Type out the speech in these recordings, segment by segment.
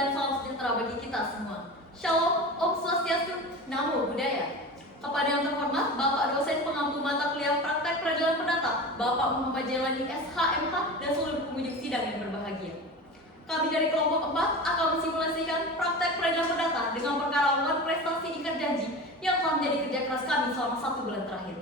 dan salam sejahtera bagi kita semua. Shalom, Om Swastiastu, Namo Buddhaya. Kepada yang terhormat, Bapak dosen pengampu mata kuliah praktek peradilan perdata, Bapak Muhammad Jailani SHMH, dan seluruh pengunjung sidang yang berbahagia. Kami dari kelompok 4 akan mensimulasikan praktek peradilan perdata dengan perkara lawan prestasi ikat janji yang telah menjadi kerja keras kami selama 1 bulan terakhir.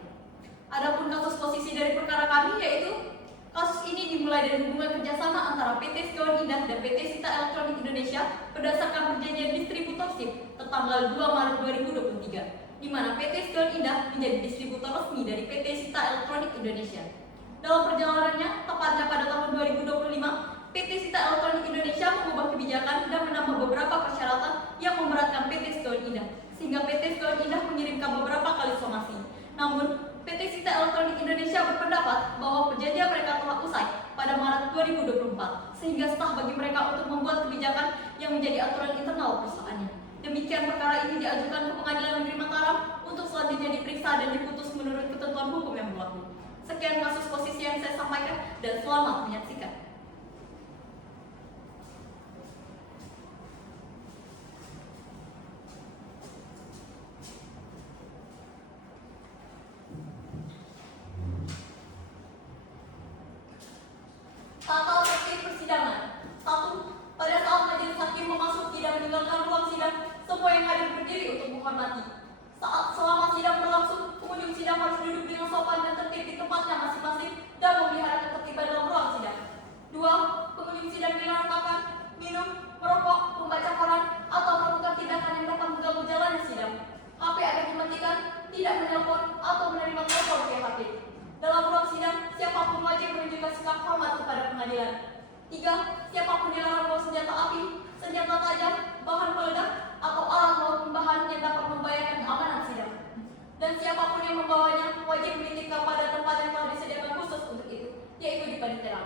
Adapun kasus posisi dari perkara kami yaitu kasus ini dimulai dari hubungan kerjasama antara PT Sekawan Indah dan PT Sita Elektronik Indonesia berdasarkan perjanjian distributorship tertanggal 2 Maret 2023, di mana PT Sekawan Indah menjadi distributor resmi dari PT Sita Elektronik Indonesia. Dalam perjalanannya, tepatnya pada tahun 2025, PT Sita Elektronik Indonesia mengubah kebijakan dan menambah beberapa persyaratan yang memberatkan PT Sekawan Indah, sehingga PT Sekawan Indah mengirimkan beberapa kali somasi. Namun, PT Sita Elektronik Indonesia berpendapat bahwa perjanjian mereka telah usai pada Maret 2024, sehingga sah bagi mereka untuk membuat kebijakan yang menjadi aturan internal perusahaannya. Demikian perkara ini diajukan ke Pengadilan Negeri Mataram untuk selanjutnya diperiksa dan diputus menurut ketentuan hukum yang berlaku. Sekian kasus posisi yang saya sampaikan dan selamat menyaksikan. Tata tertib persidangan. 1. Pada saat majelis hakim memasuki dan meninggalkan ruang sidang, semua yang hadir berdiri untuk menghormati. Selama sidang berlangsung, pengunjung sidang harus duduk dengan sopan dan tertib di tempatnya masing-masing dan memelihara ketertiban dalam ruang sidang. 2. Pengunjung sidang dilarang makan, minum, merokok, membaca koran, atau melakukan tindakan yang dapat mengganggu jalannya sidang. HP akan dimatikan, tidak menelpon atau menerima telepon pihak hakim. Dalam ruang sidang, siapapun wajib menunjukkan sikap hormat kepada pengadilan. 3. Siapapun dilarang membawa senjata api, senjata tajam, bahan peledak, atau alat maupun bahan yang dapat membahayakan keamanan sidang. Dan siapapun yang membawanya wajib menitipkan pada tempat yang telah disediakan khusus untuk itu, yaitu di panitia.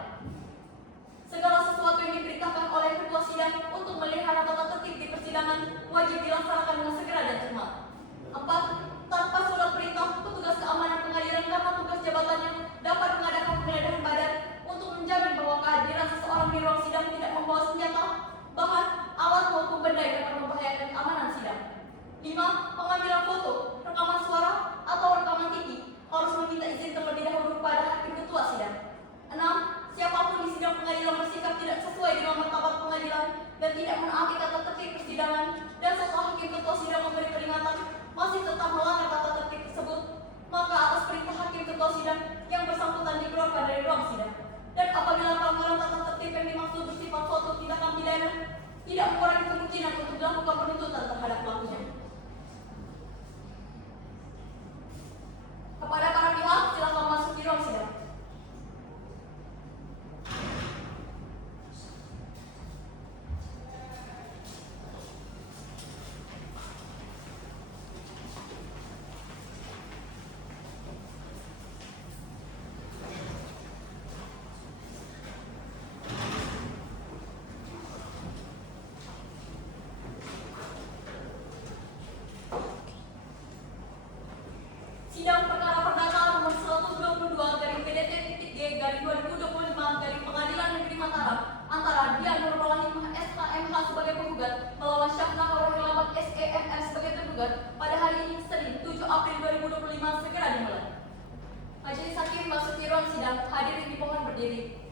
Segala sesuatu yang diperintahkan oleh ketua sidang untuk melihara tata tertib di persidangan wajib dilaksanakan dengan segera dan cermat. 4. Tanpa surat perintah, petugas keamanan pengadilan karena tugas jabatannya dapat mengadakan penggeledahan badan untuk menjamin bahwa kehadiran seseorang di ruang sidang tidak membawa senjata, bahan, alat maupun benda yang dapat membahayakan keamanan sidang. 5. Pengambilan foto, rekaman suara, atau rekaman TV harus meminta izin terlebih dahulu pada hakim ketua sidang. 6. Siapapun di sidang pengadilan bersikap tidak sesuai dengan martabat pengadilan dan tidak menaati tata tertib persidangan dan setelah hakim ketua sidang memberi peringatan masih tetap melanggar tata tertib tersebut, maka atas perintah hakim ketua sidang yang bersangkutan dikeluarkan dari ruang sidang. Dan apabila pelanggaran tata tertib yang dimaksud bersifat suatu tindakan pidana, tidak mengurangi kemungkinan untuk dilakukan penuntutan terhadap pelakunya. Kepada para pihak, silakan masuk di ruang sidang. Sidang perkara perdata nomor 122/PDT.G/2025 dari Pengadilan Negeri Mataram antara Dian Nurmawahimah SHMH sebagai penggugat melawan Syafna Rohilabat SEMR sebagai tergugat pada hari ini Senin 7 April 2025 segera dimulai. Majelis hakim memasuki ruang sidang, hadirin dimohon berdiri.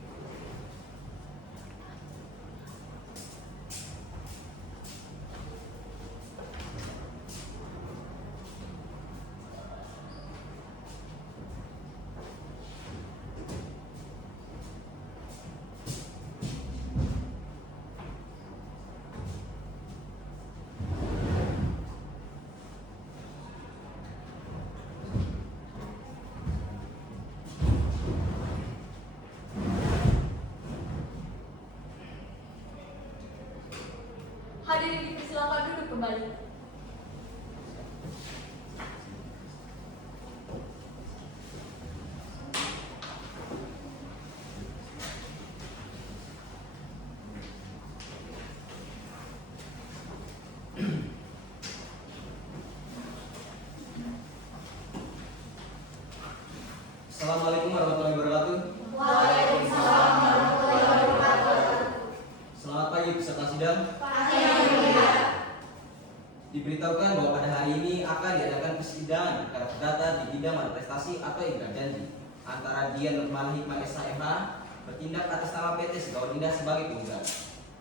Hadirin dipersilakan duduk kembali. Assalamualaikum warahmatullahi wabarakatuh. Waalaikumsalam warahmatullahi wabarakatuh. Selamat pagi peserta sidang. Pagi. informasikan bahwa pada hari ini akan diadakan persidangan perkara perdata di bidang manifestasi atau ingkar janji antara Dian Nurmal Hikmah SHMH bertindak atas nama PT Segawon Indah sebagai penggugat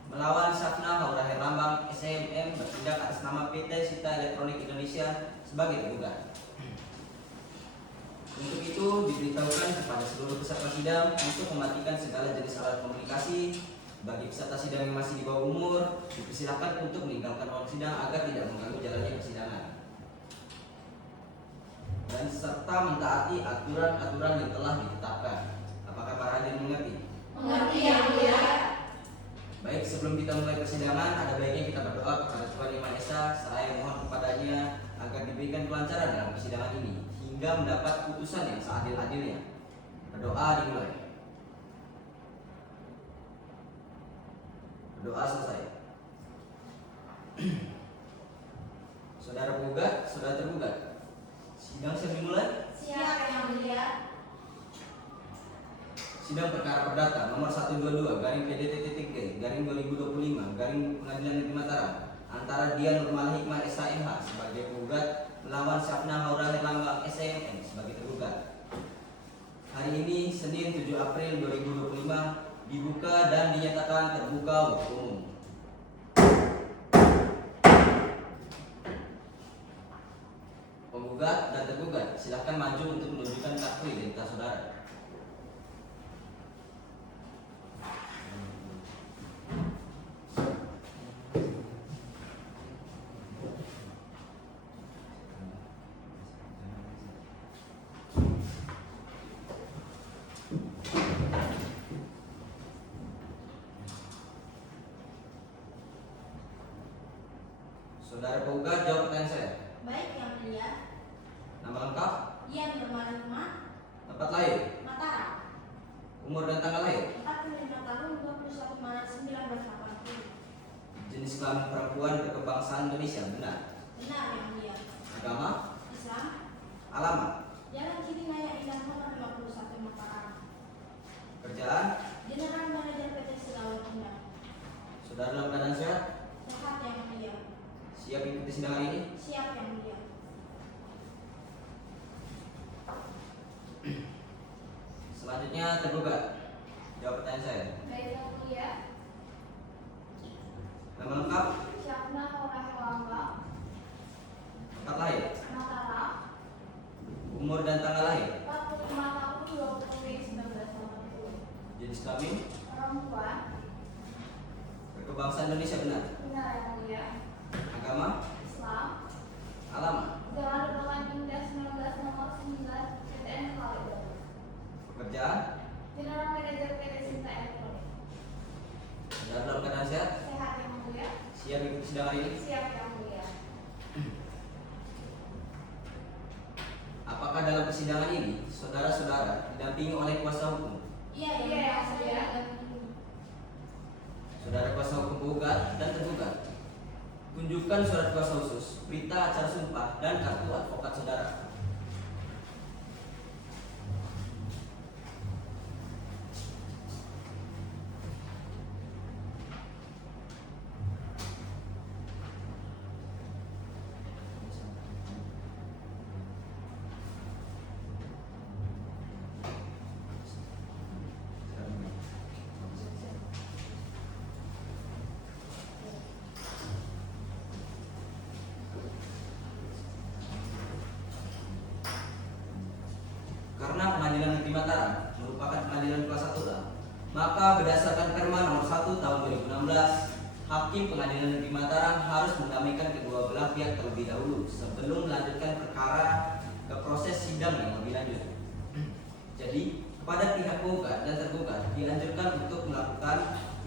melawan Syafna Haura Herlambang SMM bertindak atas nama PT Sita Elektronik Indonesia sebagai penggugat. Untuk itu diberitahukan kepada seluruh peserta sidang untuk mematikan segala jenis alat komunikasi. Bagi peserta sidang yang masih di bawah umur, dipersilakan untuk meninggalkan ruang sidang agar tidak mengganggu jalannya persidangan. Dan serta mentaati aturan-aturan yang telah ditetapkan. Apakah para hadirin mengerti? Mengerti yang mulia. Baik, sebelum kita mulai persidangan, ada baiknya kita berdoa kepada Tuhan Yang Maha Esa, seraya mohon kepadanya agar diberikan kelancaran dalam persidangan ini hingga mendapat putusan yang seadil-adilnya. Berdoa dimulai. Berdoa selesai. Saudara penggugat, saudara tergugat. Sidang siap dimulai. Siap yang mulia. Sidang perkara perdata nomor 122 garing PDT-G garing 2025 garing Pengadilan Negeri Mataram antara Dian Nurmal Hikmah SHMH sebagai penggugat melawan Syafna Haura Herlambang SMM sebagai tergugat. Hari ini Senin 7 April 2025 dibuka dan dinyatakan terbuka untuk umum. Penggugat dan tergugat silakan maju untuk menunjukkan kartu identitas saudara. Saudara penggugat, jawab pertanyaan saya. Baik yang mulia. Nama lengkap, Dian Nurmal Hikmah, tempat lahir, Mataram, umur dan tanggal lahir, 45 tahun 21 Maret 1980. jenis kelamin perempuan berkebangsaan Indonesia, benar. Benar yang mulia. Agama, Islam, alamat, Jalan Cirinaya Indah nomor 51 Mataram. kerjaan, General Manager PT Segawon Indah. saudara dalam keadaan sehat, Sehat yang mulia. siap ikuti sidang hari ini. Siap yang mulia. Selanjutnya tergugat, jawab pertanyaan saya. Baik yang mulia. Nama lengkap, Syafna Haura Herlambang, tempat lahir, Mataram, umur dan tanggal lahir, 45 tahun 20 Mei 1980. jenis kelamin Perempuan. berkebangsaan Indonesia, benar. Benar yang mulia. Agama, Islam, alamat, Jalan Ruangan Indah 19 nomor 9 PTN Kalidonia. pekerjaan, General Manager PT Sinta Elektronik. saudara dalam keadaan sehat, Sehat yang mulia. siap ikuti sidang hari ini. Siap yang mulia. Apakah dalam persidangan ini saudara-saudara didampingi oleh kuasa hukum? Iya yang mulia. Saudara kuasa hukum penggugat dan tergugat, tunjukkan surat kuasa khusus, berita acara sumpah, dan kartu advokat saudara. Karena Pengadilan Negeri Mataram merupakan pengadilan kelas 1A, maka berdasarkan Perma nomor 1 tahun 2016, Hakim Pengadilan Negeri Mataram harus mendamaikan kedua belah pihak terlebih dahulu sebelum melanjutkan perkara ke proses sidang yang lebih lanjut. Jadi, kepada pihak penggugat dan tergugat dianjurkan untuk melakukan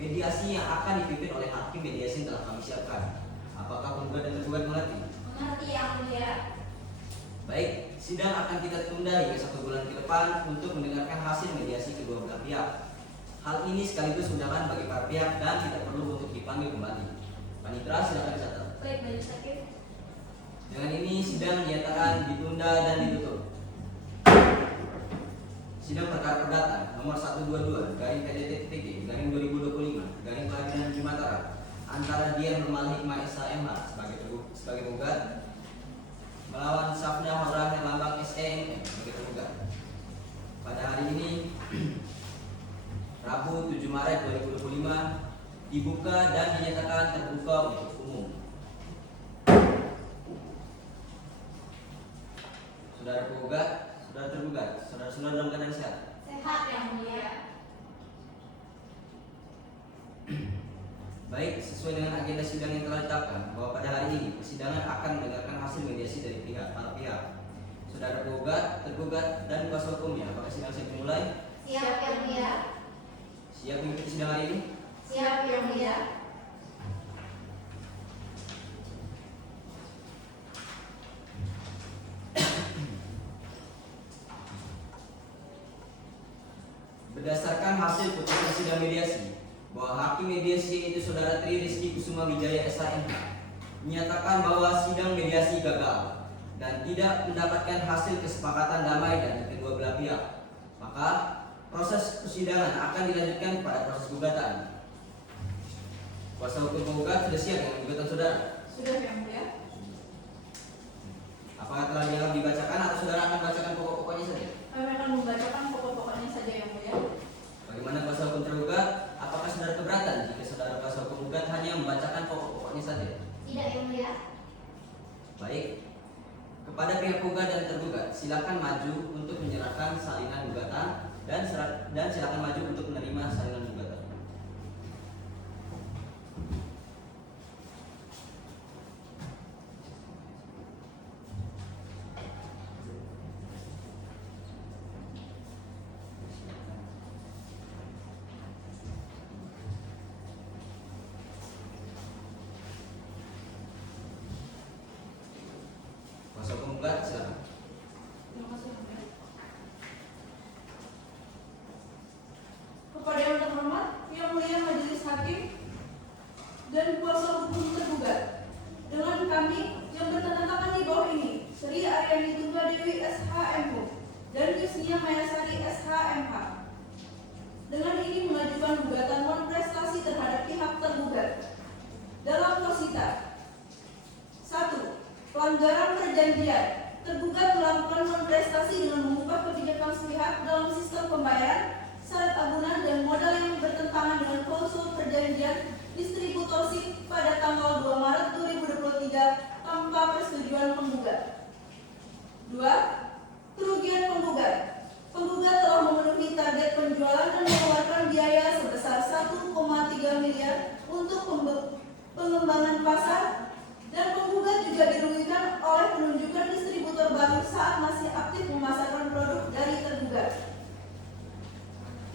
mediasi yang akan dipimpin oleh hakim mediasi yang telah kami siapkan. Apakah penggugat dan tergugat mengerti? Mengerti yang mulia. Baik, sidang akan kita tunda hingga 1 bulan ke depan untuk mendengarkan hasil mediasi kedua belah pihak. Hal ini sekaligus undangan bagi para pihak dan tidak perlu untuk dipanggil kembali. Panitera, silakan dicatat. Baik, Majelis Hakim. Dengan ini sidang dinyatakan ditunda dan ditutup. Sidang perkara perdata nomor 122 garing PDT-TG garing 2025 garing Pengadilan Negeri Mataram antara Dian Nurmal Hikmah SHMH sebagai penggugat dibuka dan dinyatakan terbuka untuk umum. Saudara penggugat, saudara tergugat, saudara-saudara dalam keadaan sehat. Sehat yang mulia. Baik, sesuai dengan agenda sidang yang telah ditetapkan bahwa pada hari ini persidangan akan mendengarkan hasil mediasi dari para pihak. Saudara penggugat, tergugat, dan kuasa hukumnya, apakah sidang siap dimulai? Siap yang mulia. Siap mengikuti sidang hari ini? Siap yang mulia. Berdasarkan hasil putusan sidang mediasi bahwa hakim mediasi yaitu saudara Tri Rizky Kusuma Wijaya SHMH menyatakan bahwa sidang mediasi gagal dan tidak mendapatkan hasil kesepakatan damai dari kedua belah pihak, maka proses persidangan akan dilanjutkan pada proses gugatan. Kuasa hukum penggugat sudah siap dengan gugatan saudara? Sudah yang mulia. Apakah telah dibacakan atau saudara akan bacakan pokok-pokoknya saja? Kami akan membacakan pokok-pokoknya saja yang mulia. Bagaimana kuasa hukum tergugat? Apakah saudara keberatan jika saudara kuasa hukum penggugat hanya membacakan pokok-pokoknya saja? Tidak yang mulia. Baik. Kepada pihak penggugat dan tergugat, silakan maju untuk menyerahkan salinan gugatan dan silakan maju untuk menerima salinan gugatan. Kuasa hukum penggugat, silakan. Terima kasih yang mulia. Kepada yang terhormat, yang mulia majelis hakim dan kuasa hukum tergugat, dengan kami yang bertanda tangan di bawah ini, Sri Aryani Tunggal Dewi SHMH dan Yusnia Mayasari SHMH, dengan ini mengajukan gugatan non prestasi terhadap pihak tergugat dalam posita 1. Pelanggaran perjanjian. Tergugat melakukan non prestasi dengan mengubah kebijakan sepihak dalam sistem pembayaran, syarat agunan dan modal yang bertentangan dengan klausul perjanjian distributorship pada tanggal 2 Maret 2023 tanpa persetujuan penggugat. 2. Kerugian penggugat. Penggugat telah memenuhi target penjualan dan mengeluarkan biaya sebesar 1,3 miliar untuk pengembangan pasar, dan penggugat juga dirugikan oleh penunjukan distributor baru saat masih aktif memasarkan produk dari tergugat.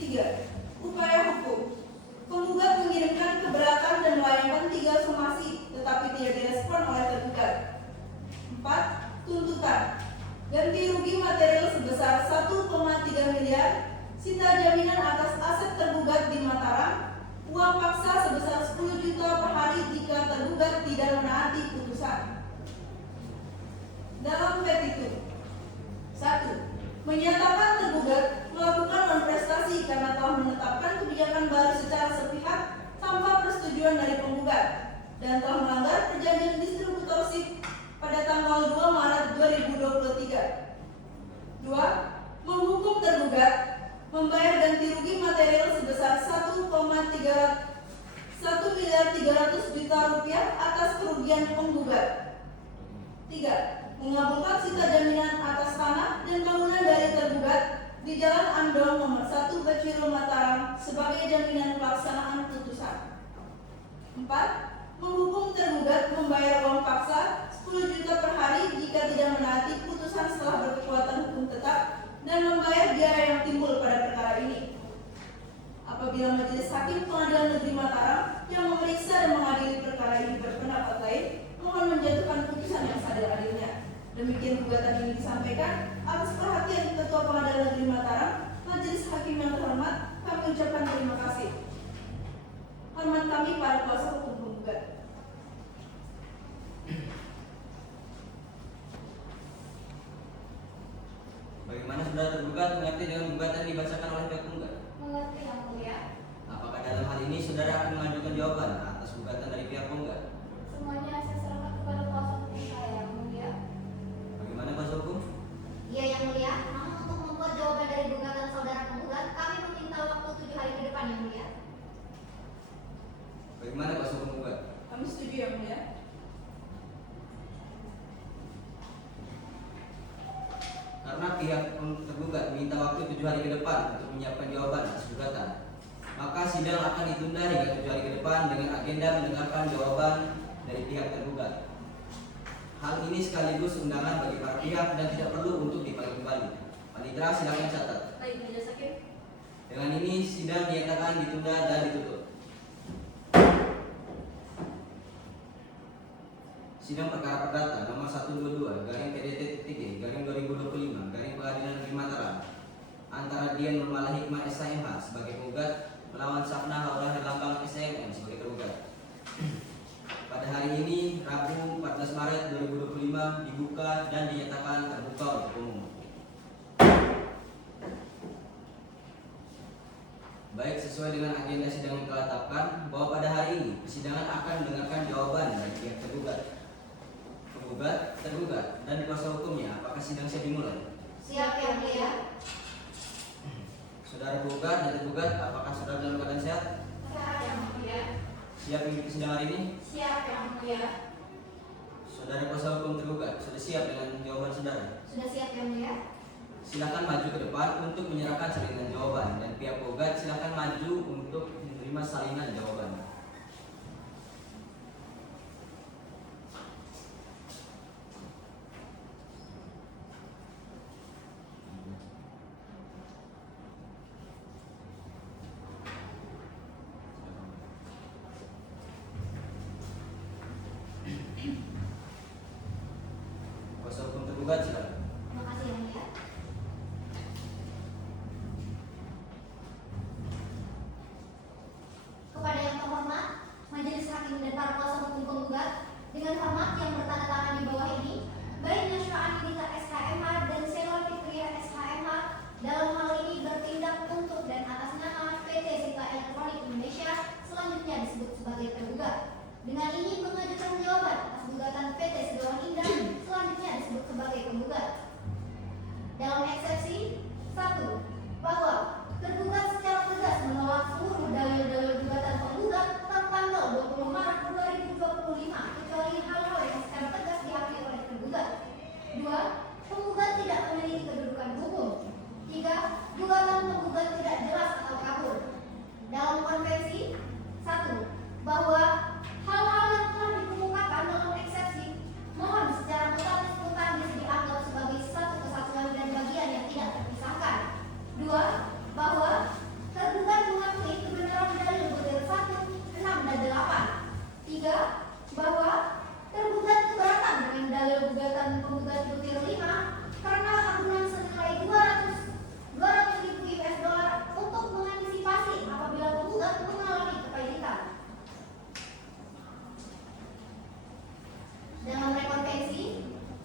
3. Upaya hukum. Penggugat mengirimkan keberatan dan melayangkan 3 somasi tetapi tidak direspon oleh tergugat. 4. Tuntutan. Ganti rugi material sebesar 1,3 miliar, sita jaminan atas aset tergugat di Mataram, uang paksa sebesar 10 juta per hari jika tergugat tidak menaati putusan. Dalam petitum 1. Menyatakan tergugat melakukan non prestasi karena telah menetapkan kebijakan baru secara sepihak tanpa persetujuan dari penggugat dan telah melanggar perjanjian distributorship pada tanggal 2 Maret 2023. 2. Menghukum tergugat membayar ganti rugi material sebesar 1 miliar 300 juta rupiah atas kerugian penggugat. 3. Mengabulkan sita jaminan atas tanah dan bangunan dari tergugat di Jalan Andong nomor 1 Baciro Mataram sebagai jaminan pelaksanaan putusan. 4. Menghukum tergugat membayar uang paksa 10 juta per hari jika tidak menaati putusan setelah berkekuatan hukum tetap dan membayar biaya yang timbul pada perkara ini. Apabila majelis hakim Pengadilan Negeri Mataram yang memeriksa dan mengadili perkara ini berpendapat lain, mohon menjatuhkan putusan yang seadil-adilnya. Demikian gugatan ini disampaikan atas perhatian Ketua Pengadilan Negeri Mataram. Majelis hakim yang terhormat, kami ucapkan terima kasih. Hormat kami para kuasa hukum penggugat. Bagaimana saudara tergugat mengerti dengan gugatan yang dibacakan oleh pihak penggugat? Mengerti yang mulia. Apakah dalam hal ini saudara akan mengajukan jawaban atas gugatan dari pihak penggugat? Semuanya saya serahkan kepada kuasa hukum saya yang mulia. Bagaimana kuasa hukum? Iya yang mulia, namun untuk membuat jawaban dari gugatan saudara penggugat, kami meminta waktu 7 hari ke depan yang mulia. pihak tergugat meminta waktu 7 hari ke depan untuk menyiapkan jawaban atas gugatan, maka sidang akan ditunda hingga 7 hari ke depan dengan agenda mendengarkan jawaban dari pihak tergugat. Hal ini sekaligus undangan bagi para pihak dan tidak perlu untuk dipanggil kembali. Panitera silakan catat. Baik, Majelis Hakim. Dengan ini sidang dinyatakan ditunda dan ditutup. Sidang perkara perdata nomor 122 garing PDT-G garing 2025 garing Pengadilan Negeri Mataram antara Dian Nurmala Hikmah SHMH sebagai penggugat melawan Safna Haura Herlambang SHMM sebagai tergugat. Pada hari ini Rabu 14 Maret 2025 dibuka dan dinyatakan terbuka untuk umum. Baik, sesuai dengan agenda sidang yang telah ditetapkan bahwa pada hari ini persidangan akan mendengarkan jawaban dari pihak tergugat, dan kuasa hukumnya. Apakah sidang siap dimulai? Siap yang mulia. Saudara penggugat dan tergugat, apakah saudara dalam keadaan sehat? Siap yang mulia. Siap mengikuti sidang hari ini? Siap yang mulia. Saudara kuasa hukum tergugat, sudah siap dengan jawaban saudara? Sudah siap yang mulia. Silakan maju ke depan untuk menyerahkan salinan jawaban, dan pihak penggugat silakan maju untuk menerima salinan jawaban. Kuasa hukum tergugat silakan. Terima kasih yang mulia. Kepada yang terhormat, Majelis Hakim dan para kuasa hukum penggugat, dengan hormat yang bertanda tangan di bawah ini, baik Nashwa Anindita SHMH dan Selwa Fitria SHMH dalam hal ini bertindak untuk dan atas nama PT Sinta Elektronik Indonesia selanjutnya disebut sebagai tergugat. Dengan ini mengajukan jawaban atas gugatan PT Sedawan Indah selanjutnya disebut sebagai penggugat. Dalam eksepsi 1, bahwa tergugat secara tegas menolak seluruh dalil-dalil gugatan penggugat tertanggal 20 Maret 2025 kecuali hal-hal yang secara tegas diakui oleh tergugat. 2, penggugat tidak memiliki kedudukan hukum. 3, gugatan penggugat tidak jelas atau kabur. Dalam konvensi 1, bahwa hal-hal yang telah dikemukakan dalam eksepsi mohon secara mutatis dianggap sebagai satu kesatuan dan bagian yang tidak terpisahkan. 2, bahwa tergugat mengakui kebenaran dalil butir 1, 6, dan 8. 3, bahwa tergugat keberatan dengan dalil gugatan penggugat butir 5 karena agunan senilai 200.000 US dollar untuk mengantisipasi apabila penggugat mengalami kepailitan. Dalam rekonvensi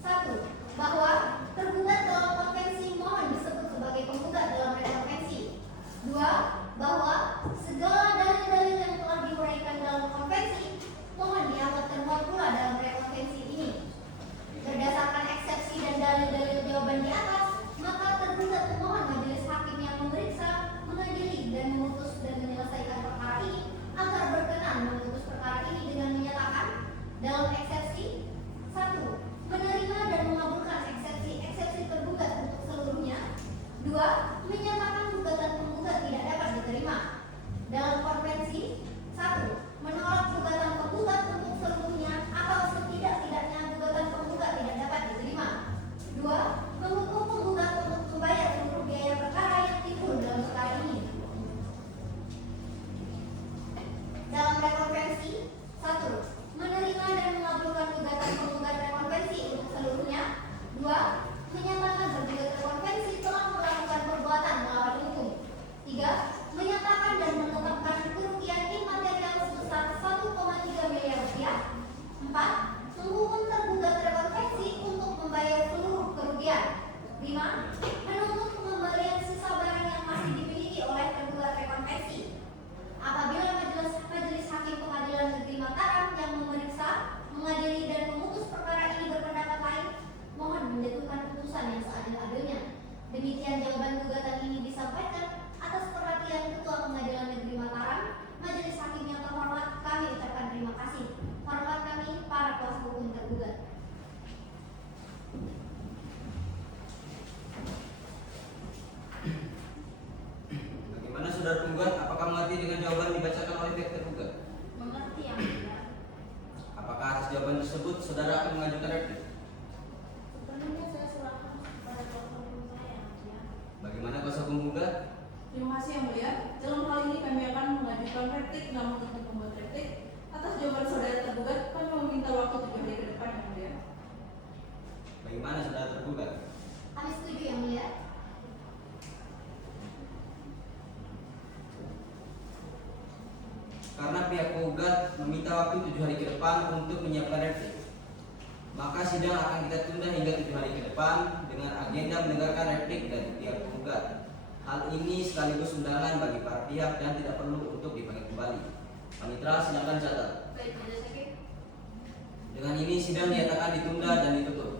1, bahwa tergugat dalam konvensi mohon disebut sebagai penggugat dalam rekonvensi. 2, bahwa segala dalil-dalil yang telah diuraikan dalam konvensi mohon dianggap termuat pula dalam rekonvensi ini. Berdasarkan eksepsi dan dalil-dalil jawaban di atas, maka tergugat memohon majelis hakim yang memeriksa, mengadili, dan memutus dan menyelesaikan perkara ini agar berkenan memutus perkara ini dengan menyatakan dalam eksepsi 1, menerima dan mengabulkan eksepsi tergugat untuk seluruhnya. 2, menyatakan gugatan penggugat tidak dapat diterima. Dalam konvensi 1, menolak gugatan penggugat untuk seluruhnya atau setidak-tidaknya gugatan penggugat tidak dapat diterima. 2, menghukum penggugat untuk membayar seluruh biaya perkara yang timbul dalam perkara ini. Dalam rekonvensi 1, menerima dan mengabulkan gugatan penggugat rekonvensi untuk seluruhnya. 2, menyatakan tergugat rekonvensi telah melakukan perbuatan melawan hukum. 3, menyatakan dan menetapkan kerugian imaterial sebesar 1,3 miliar rupiah. 4, menghukum tergugat rekonvensi untuk membayar seluruh kerugian. 5, menuntut pengembalian sisa barang yang masih dimiliki oleh tergugat rekonvensi. Apabila majelis hakim Pengadilan Negeri Mataram yang memeriksa, mengadili, dan memutus perkara ini berpendapat lain, mohon menjatuhkan putusan yang seadil-adilnya. Demikian jawaban gugatan ini disampaikan atas perhatian Ketua Pengadilan Negeri Mataram. Majelis hakim yang terhormat, kami ucapkan terima kasih. Hormat kami para kuasa hukum tergugat. saudara tergugat. Kami setuju yang mulia. Karena pihak penggugat meminta waktu 7 hari ke depan untuk menyiapkan replik, maka sidang akan kita tunda hingga 7 hari ke depan dengan agenda mendengarkan replik dari pihak penggugat. Hal ini sekaligus undangan bagi para pihak dan tidak perlu untuk dipanggil kembali. Panitera, silakan catat. Baik, Majelis Hakim. Dengan ini sidang dinyatakan ditunda dan ditutup.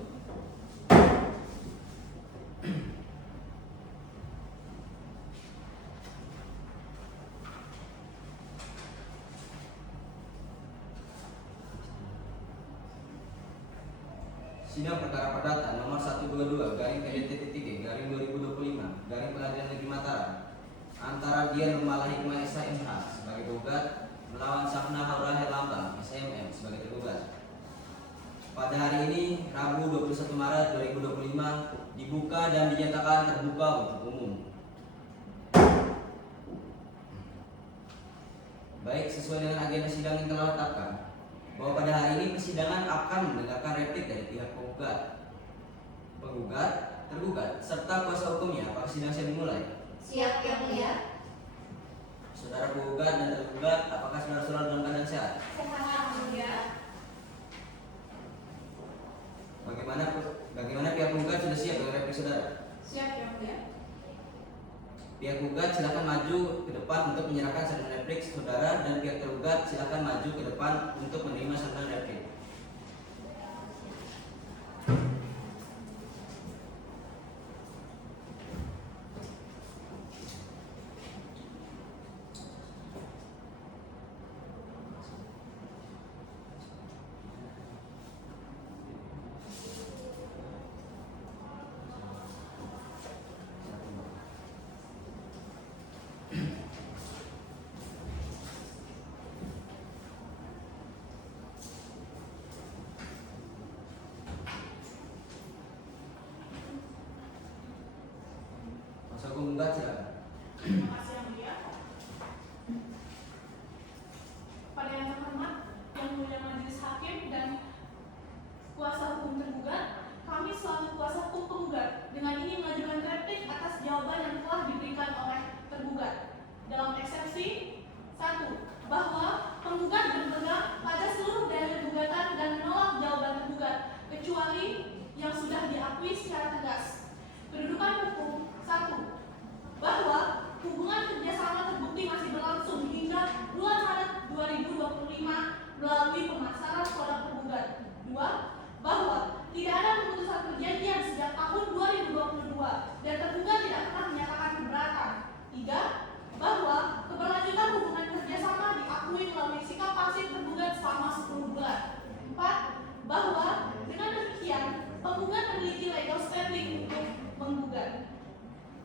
Sidang perkara perdata nomor 122 garing PDT-3 garing 2025 garing Pengadilan Negeri Mataram antara Dian Nurmala Hikmah SHMH sebagai penggugat melawan Safna Haura Herlambang SMM sebagai tergugat. Pada hari ini Rabu 21 Maret 2025 dibuka dan dinyatakan terbuka untuk umum. Baik, sesuai dengan agenda sidang yang telah ditetapkan, bahwa pada hari ini persidangan akan mendengarkan replik dari pihak penggugat, tergugat, serta kuasa hukumnya. Apakah sidang siap dimulai? Siap yang mulia. Saudara penggugat dan tergugat, apakah saudara-saudara dalam keadaan sehat? Sehat yang mulia. Bagaimana pihak penggugat sudah siap dengan replik saudara? Siap yang mulia. Pihak penggugat silakan maju ke depan untuk menyerahkan santunan replik saudara dan pihak tergugat silakan maju ke depan untuk menerima santunan replik. Kuasa hukum penggugat silakan. Terima kasih yang mulia. Pada yang terhormat, yang mulia majelis hakim dan kuasa hukum tergugat, kami selaku kuasa hukum penggugat dengan ini mengajukan replik atas jawaban yang telah diberikan oleh tergugat. Dalam eksepsi 1, bahwa penggugat berpegang pada seluruh dalil gugatan dan menolak jawaban tergugat kecuali yang sudah diakui secara tegas. Kedudukan hukum 1, bahwa hubungan kerjasama terbukti masih berlangsung hingga bulan Maret 2025 melalui pemasaran produk tergugat. 2, bahwa tidak ada keputusan perjanjian sejak tahun 2022 dan tergugat tidak pernah menyatakan keberatan. 3, bahwa keberlanjutan hubungan kerjasama diakui melalui sikap pasif tergugat selama 10 bulan. 4, bahwa dengan demikian penggugat memiliki legal standing untuk menggugat.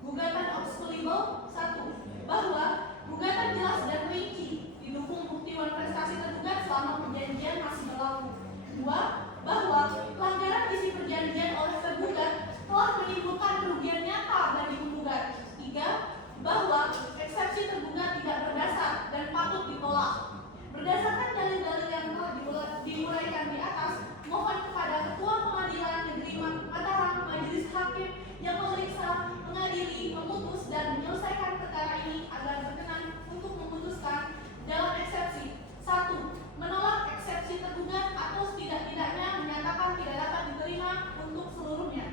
Gugatan obskulable 1, bahwa gugatan jelas dan rinci didukung bukti prestasi tergugat selama perjanjian masih berlaku. 2, bahwa pelanggaran isi perjanjian oleh tergugat telah menimbulkan kerugian nyata bagi penggugat. 3, bahwa eksepsi tergugat tidak berdasar dan patut ditolak. Berdasarkan dalil-dalil yang telah diuraikan di atas, mohon kepada Ketua Pengadilan Negeri Mataram Majelis Hakim yang memeriksa, mengadili, memutus dan menyelesaikan perkara ini agar berkenan untuk memutuskan dalam eksepsi 1, menolak eksepsi tergugat atau setidak-tidaknya menyatakan tidak dapat diterima untuk seluruhnya.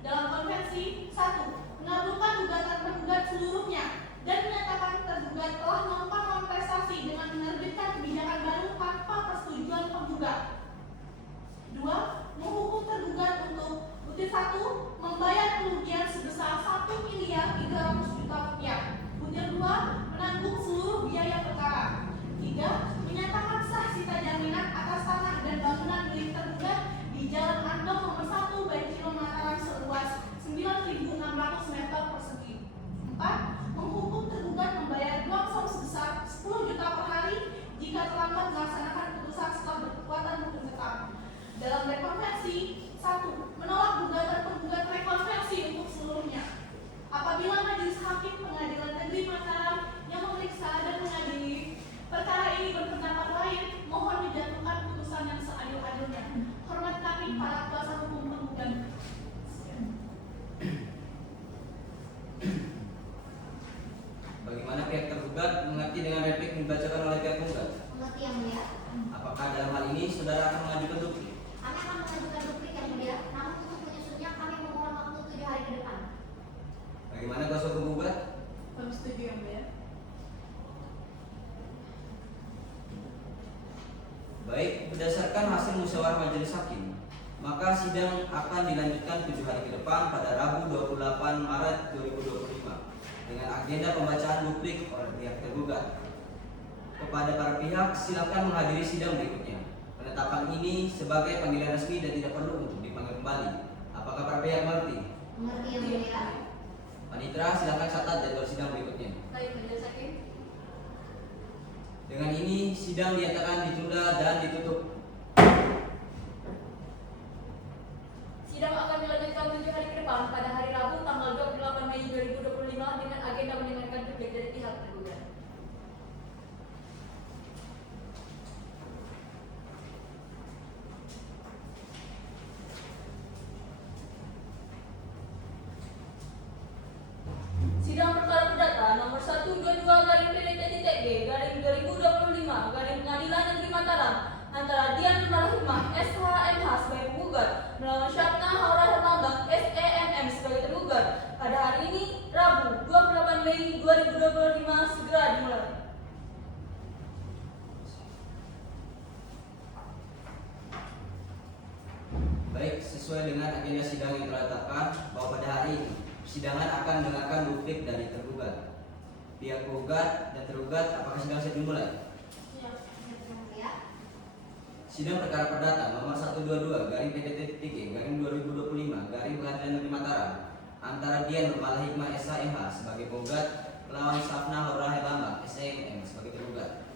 Dalam konvensi 1, mengabulkan gugatan tergugat seluruhnya dan menyatakan tergugat telah melakukan non-prestasi dengan menerbitkan kebijakan baru tanpa persetujuan penggugat. 2, menghukum tergugat untuk butir 1, membayar kerugian sebesar 1.300.000.000 rupiah. Butir 2, akan dilanjutkan 7 hari ke depan pada Rabu 28 Maret 2025 dengan agenda pembacaan duplik oleh pihak tergugat. Kepada para pihak, silakan menghadiri sidang berikutnya. Penetapan ini sebagai panggilan resmi dan tidak perlu untuk dipanggil kembali. Apakah para pihak mengerti? Mengerti yang mulia. Panitera, silakan catat jadwal sidang berikutnya. Baik, Majelis Hakim. Dengan ini sidang dinyatakan ditunda dan ditutup. Sidang akan dilanjutkan 7 hari ke depan pada hari Rabu tanggal 28 Mei 2025 dengan agenda mendengarkan duplik dari pihak tergugat. Sidang perkara perdata nomor 122/PDT-G/2025 Pengadilan Negeri Mataram antara Dian Nurmala SHMH sebagai penggugat melawan Syafna Haura Herlambang SEMM sebagai tergugat pada hari ini Rabu 28 Mei 2025 segera dimulai. Baik, sesuai dengan agenda sidang yang telah ditetapkan bahwa pada hari ini persidangan akan mendengarkan duplik dari tergugat. Pihak penggugat dan tergugat, apakah sidang siap dimulai? Yang mulia. Sidang perkara perdata nomor 122/PDT-G/2025 Pengadilan Negeri Mataram antara Dian Nurmala SHMH sebagai penggugat melawan Syafna Haura Herlambang SEMM sebagai tergugat.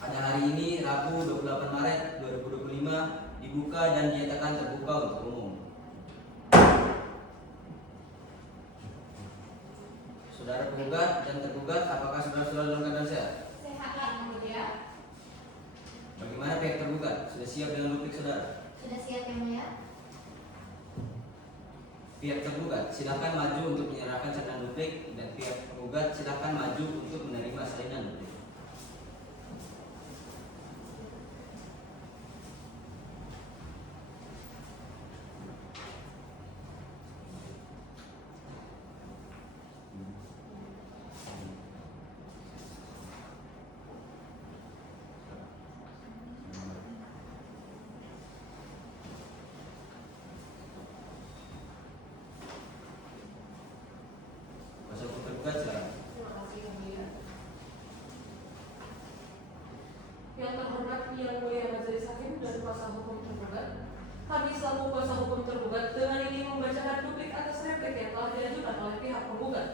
Pada hari ini Rabu 28 Maret 2025 dibuka dan dinyatakan terbuka untuk umum. Saudara penggugat dan tergugat, apakah saudara-saudara dalam keadaan sehat? Sehat yang mulia. Bagaimana pihak tergugat? Sudah siap dengan duplik saudara? Sudah siap yang mulia. Pihak tergugat silakan maju untuk menyerahkan salinan duplik dan pihak penggugat silakan maju untuk menerima salinan duplik. Kuasa hukum tergugat silakan. Terima kasih yang mulia. Yang terhormat Yang Mulia Majelis Hakim dan kuasa hukum tergugat, kami selaku kuasa hukum tergugat dengan ini membacakan duplik atas replik yang telah diajukan oleh pihak penggugat.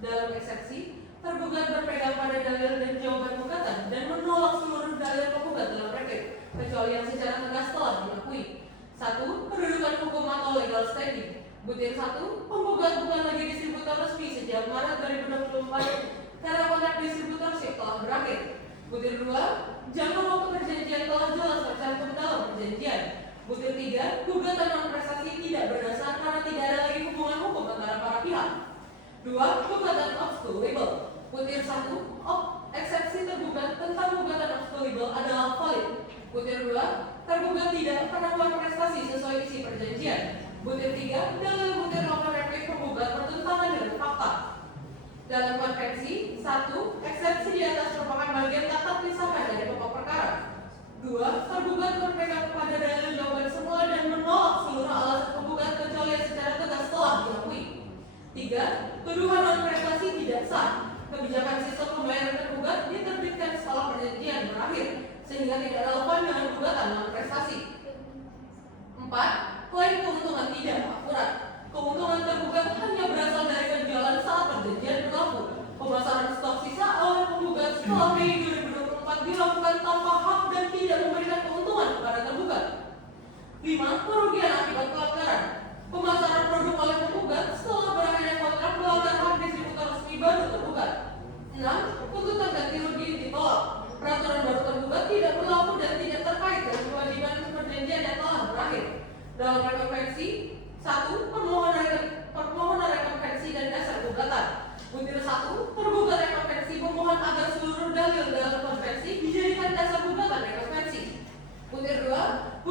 Dalam eksepsi, tergugat berpegang pada dalil dan jawaban gugatan dan menolak seluruh dalil penggugat dalam replik, kecuali yang secara tegas telah diakui. 1. Kedudukan hukum atau legal standing. Butir 1. Penggugat bukan lagi distributor resmi sejak Maret 2024 karena kontrak distributorship telah berakhir. Butir 2. Jangka waktu perjanjian telah jelas tercantum dalam perjanjian. Butir 3. Gugatan non prestasi tidak berdasar karena tidak ada lagi hubungan hukum antara para pihak. 2. Gugatan obstruable. Butir 1. Eksepsi tergugat tentang gugatan obstruable adalah valid. Butir 2. Tergugat tidak penabuhan prestasi sesuai isi perjanjian. Butir 3. Dalil butir nomor replik penggugat bertentangan dengan fakta. Dalam konvensi, 1. Eksepsi di atas merupakan bagian tak terpisahkan dari pokok perkara. 2. Tergugat berpegang kepada dalil jawaban semula dan menolak seluruh alasan penggugat kecuali yang secara tegas telah diakui. 3. Tuduhan non prestasi tidak sah. Kebijakan sistem pembayaran tergugat diterbitkan setelah perjanjian berakhir sehingga tidak relevan dengan gugatan non prestasi. 4. Klaim keuntungan tidak akurat. Keuntungan tergugat hanya berasal dari penjualan saat perjanjian berlaku. Pemasaran stok sisa oleh penggugat setelah Mei 2024 dilakukan tanpa hak dan tidak memberikan keuntungan kepada tergugat. 5. Kerugian akibat pelanggaran. Pemasaran produk oleh penggugat setelah berakhirnya kontrak melanggar hak distributor resmi baru tergugat. 6. Tuntutan ganti rugi ditolak. Peraturan baru tergugat tidak berlaku dan tidak terkait dengan kewajiban perjanjian yang telah berakhir. Dalam rekonvensi, 1. Permohonan rekonvensi dan dasar gugatan. Butir 1. Tergugat rekonvensi memohon agar seluruh dalil dalam konvensi dijadikan dasar gugatan rekonvensi. Butir 2.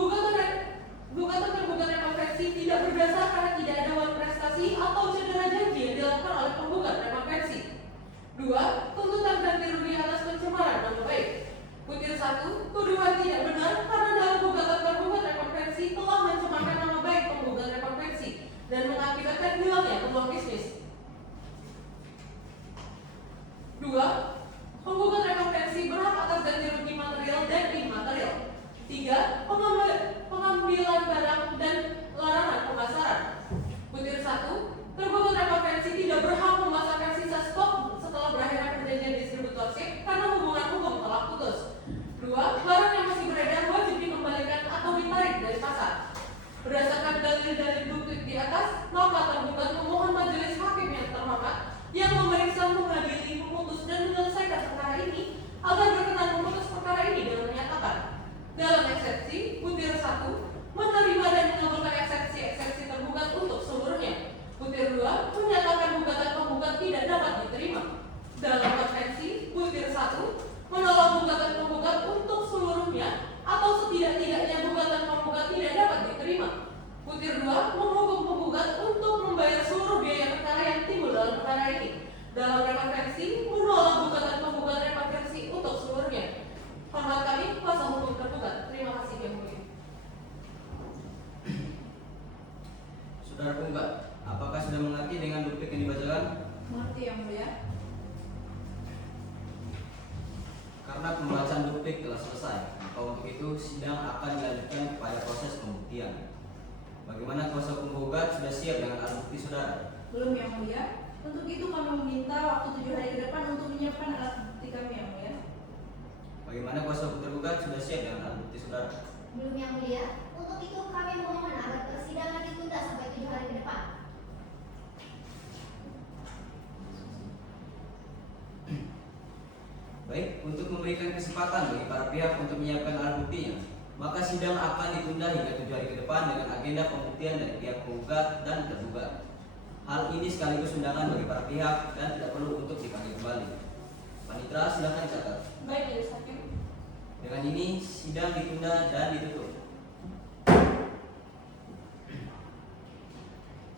Gugatan tergugat rekonvensi tidak berdasar karena tidak ada uang prestasi atau cedera janji yang dilakukan oleh penggugat rekonvensi. 2. Tuntutan ganti rugi atas pencemaran nama baik. Butir 1. Tuduhan tidak benar karena dalam gugatan tergugat rekonvensi telah mencemarkan Dalam eksepsi, butir 1 menerima dan mengabulkan eksepsi tergugat untuk seluruhnya. Butir 2 menyatakan gugatan penggugat tidak dapat diterima. Dalam konvensi, butir 1 menolak gugatan penggugat untuk seluruhnya atau setidak-tidaknya gugatan penggugat tidak dapat diterima. Butir 2 menghukum penggugat untuk membayar seluruh biaya perkara yang timbul dalam perkara ini. Dalam rekonvensi, menolak gugatan penggugat rekonvensi untuk seluruhnya. Hormat kami, kuasa hukum tergugat. Terima kasih Yang Mulia. Saudara penggugat, apakah sudah mengerti dengan duplik yang dibacakan? Mengerti Yang Mulia? Karena pembacaan duplik telah selesai, maka untuk itu sidang akan dilanjutkan kepada proses pembuktian. Bagaimana kuasa hukum penggugat sudah siap dengan alat bukti saudara? Belum Yang Mulia. Untuk itu kami meminta waktu 7 hari ke depan untuk menyiapkan alat bukti kami Yang Mulia. Bagaimana kuasa hukum tergugat sudah siap dengan alat bukti saudara? Belum Yang Mulia. Untuk itu kami memohon agar persidangan ditunda sampai 7 hari ke depan. Baik, untuk memberikan kesempatan bagi para pihak untuk menyiapkan alat buktinya, maka sidang akan ditunda hingga 7 hari ke depan dengan agenda pembuktian dari pihak penggugat dan tergugat. Hal ini sekaligus undangan bagi para pihak dan tidak perlu untuk dipanggil kembali. Panitera, silakan catat. Baik, Majelis Hakim. Dengan ini sidang ditunda dan ditutup.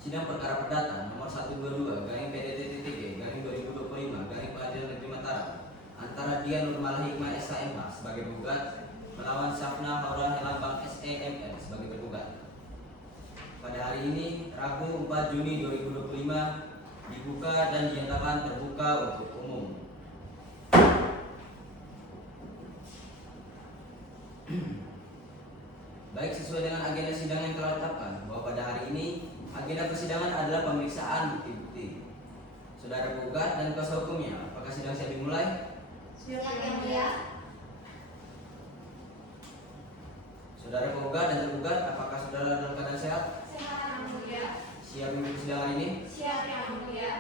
Sidang perkara perdata nomor 122 garing PDT-G garing 2025 garing Pengadilan Negeri Mataram antara Dian Nurmala Hikmah SHMH sebagai penggugat melawan Syafna Haura Helambang SEML sebagai tergugat. Pada hari ini, Rabu 4 Juni 2025, dibuka dan dinyatakan terbuka untuk umum. Baik, sesuai dengan agenda sidang yang telah ditetapkan, bahwa pada hari ini agenda persidangan adalah pemeriksaan bukti-bukti. Saudara penggugat dan kuasa hukumnya, apakah sidang siap dimulai? Siap Yang Mulia. Saudara penggugat dan tergugat, apakah saudara dalam keadaan sehat? Sehat Yang Mulia. Siap mengikuti sidang hari ini? Siap Yang Mulia.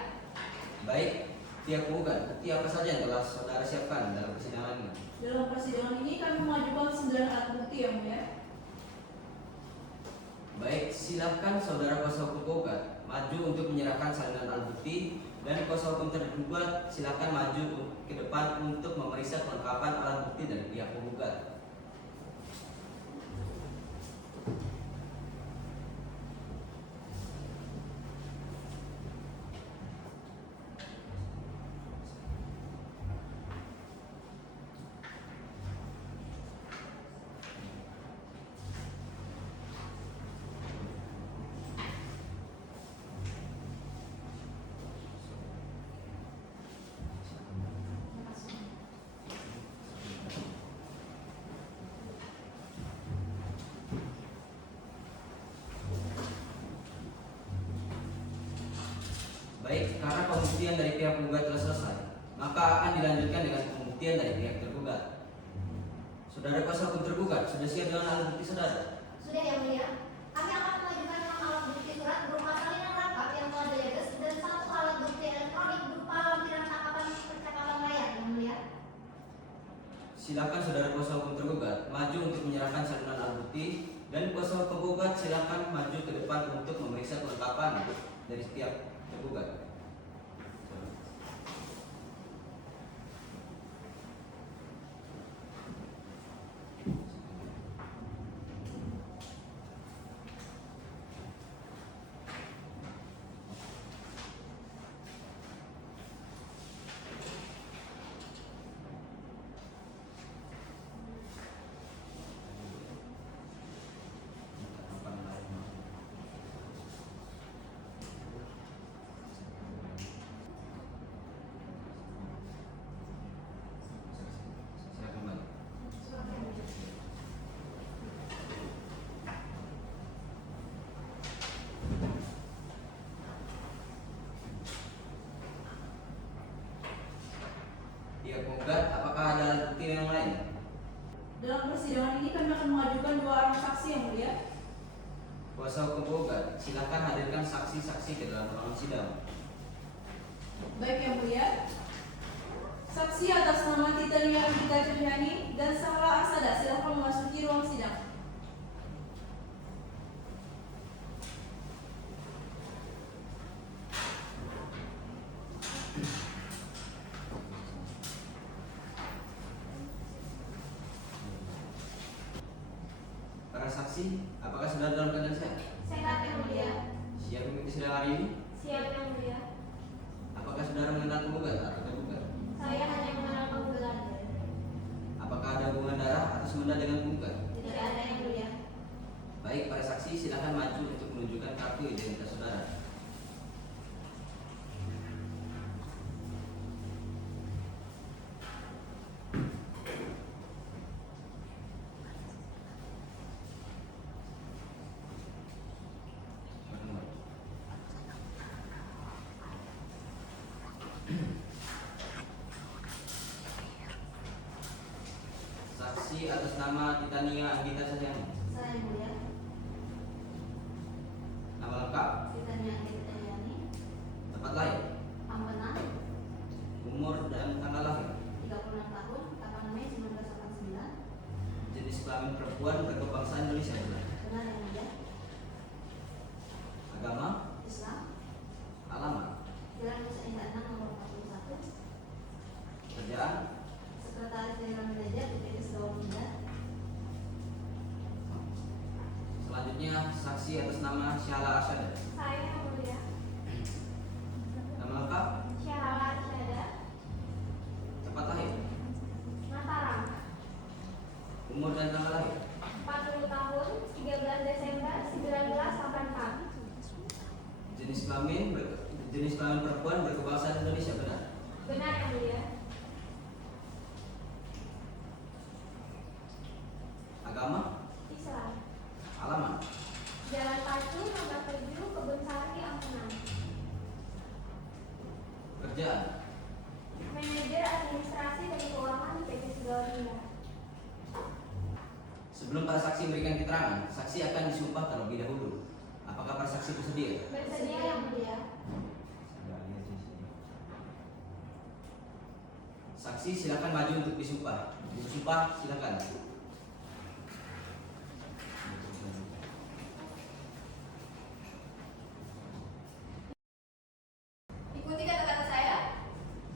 Baik, pihak penggugat, bukti apa saja yang telah saudara siapkan dalam persidangan ini? Dalam persidangan ini kami mengajukan 9 alat bukti Yang Mulia. Baik, silakan saudara kuasa hukum penggugat maju untuk menyerahkan salinan alat bukti dan kuasa hukum tergugat silakan maju ke depan untuk memeriksa kelengkapan alat bukti dari pihak penggugat. Baik, karena pembuktian dari pihak penggugat telah selesai, maka akan dilanjutkan dengan pembuktian dari pihak tergugat. Saudara kuasa hukum tergugat sudah siap dengan alat bukti saudara? Sudah Yang Mulia. Kami akan mengajukan 6 alat bukti surat berupa salinan rangkap yang telah dileges dan 1 alat bukti elektronik berupa lampiran tangkapan percakapan layar Yang Mulia. Silakan saudara kuasa hukum tergugat maju untuk menyerahkan salinan alat bukti dan kuasa hukum penggugat silakan maju ke depan untuk memeriksa kelengkapan dari setiap tergugat. Silakan maju. Pihak penggugat, apakah ada alat bukti yang lain? Dalam persidangan ini kami akan mengajukan 2 orang saksi Yang Mulia. Kuasa hukum penggugat, silakan hadirkan saksi-saksi ke dalam ruangan sidang. Baik Yang Mulia. Saksi atas nama Titania Anggita Cahyani dan Sahla Asada silakan memasuki ruang sidang. Para saksi, apakah saudara dalam keadaan sehat? Sehat yang mulia. Siap mengikuti sidang hari ini? Siap yang mulia. Apakah saudara mengenal penggugat atau tergugat? Saya hanya mengenal penggugat. Apakah ada hubungan darah atau semendat dengan penggugat? Tidak ada yang mulia. Baik, para saksi silakan maju untuk menunjukkan kartu identitas saudara. Saksi atas nama Titania Anggita Cahyani. Saya yang mulia. Nama lengkap, Titania Anggita Cahyani. tempat lahir, Pampenan umur dan tanggal lahir, 36 tahun, 8 Mei 1989. jenis kelamin perempuan berkebangsaan Indonesia, benar? Benar yang mulia. Agama, Islam. alamat, Jalan Musa Indah 6 nomor 41. kerjaan, Sekretaris Jenderal Manajer DPD Segawon Muda. selanjutnya saksi atas nama Syahala Asyada. Saya yang mulia. Nama lengkap, Syahala Asyada. tempat lahir, Mataram. umur dan tanggal lahir, 40 tahun, 13 Desember 1984. jenis kelamin perempuan berkebangsaan Indonesia, benar? Benar yang mulia. Agama, Islam. alamat, Jalan Pacu nomor 7 Kebun Sari Ampenan. kerjaan, Manajer Administrasi dan Keuangan PT Segawon Muda. Sebelum para saksi memberikan keterangan, saksi akan disumpah terlebih dahulu. Apakah para saksi bersedia? Bersedia yang mulia. Saksi silakan maju untuk disumpah. Disumpah silakan. Ikuti kata-kata saya.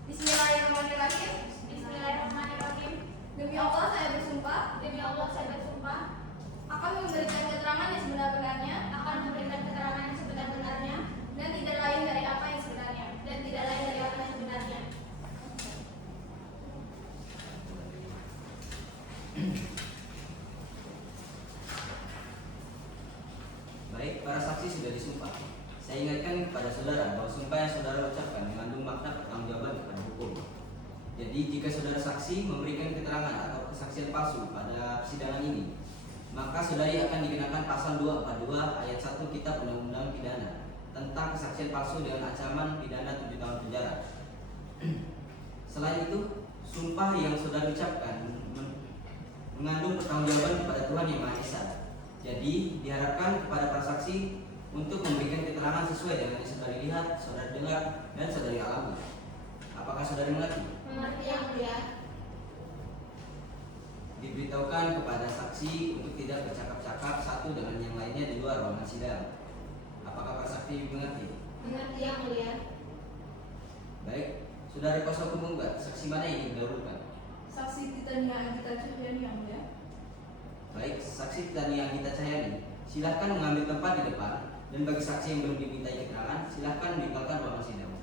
Bismillahirrahmanirrahim. Bismillahirrahmanirrahim. Demi Allah saya bersumpah. Demi Allah saya bersumpah. Akan memberikan keterangan yang sebenar-benarnya. Akan memberikan keterangan yang sebenar-benarnya. Dan tidak lain dari apa yang sebenarnya. Dan tidak lain dari apa yang sebenarnya. Baik, para saksi sudah disumpah. Saya ingatkan kepada saudara bahwa sumpah yang saudara ucapkan mengandung makna pertanggungjawaban kepada hukum. Jadi jika saudara saksi memberikan keterangan atau kesaksian palsu pada persidangan ini, maka saudari akan dikenakan pasal 242 ayat 1 Kitab Undang-Undang Pidana tentang kesaksian palsu dengan ancaman pidana 7 tahun penjara. Selain itu, sumpah yang saudara ucapkan mengandung pertanggungjawaban kepada Tuhan Yang Maha Esa. Jadi diharapkan kepada para saksi untuk memberikan keterangan sesuai dengan yang saudari lihat, saudara dengar, dan saudari alami. Apakah saudari mengerti? Mengerti yang mulia. Diberitahukan kepada saksi untuk tidak bercakap-cakap satu dengan yang lainnya di luar ruangan sidang. Apakah para saksi mengerti? Mengerti yang mulia. Baik, saudara kuasa hukum penggugat, saksi mana yang ingin didahulukan? Saksi Titania Anggita Cahyani yang mulia. Baik, saksi Titania Anggita Cahyani, silahkan mengambil tempat di depan. Dan bagi saksi yang belum dimintai keterangan, silahkan meninggalkan ruangan sidang.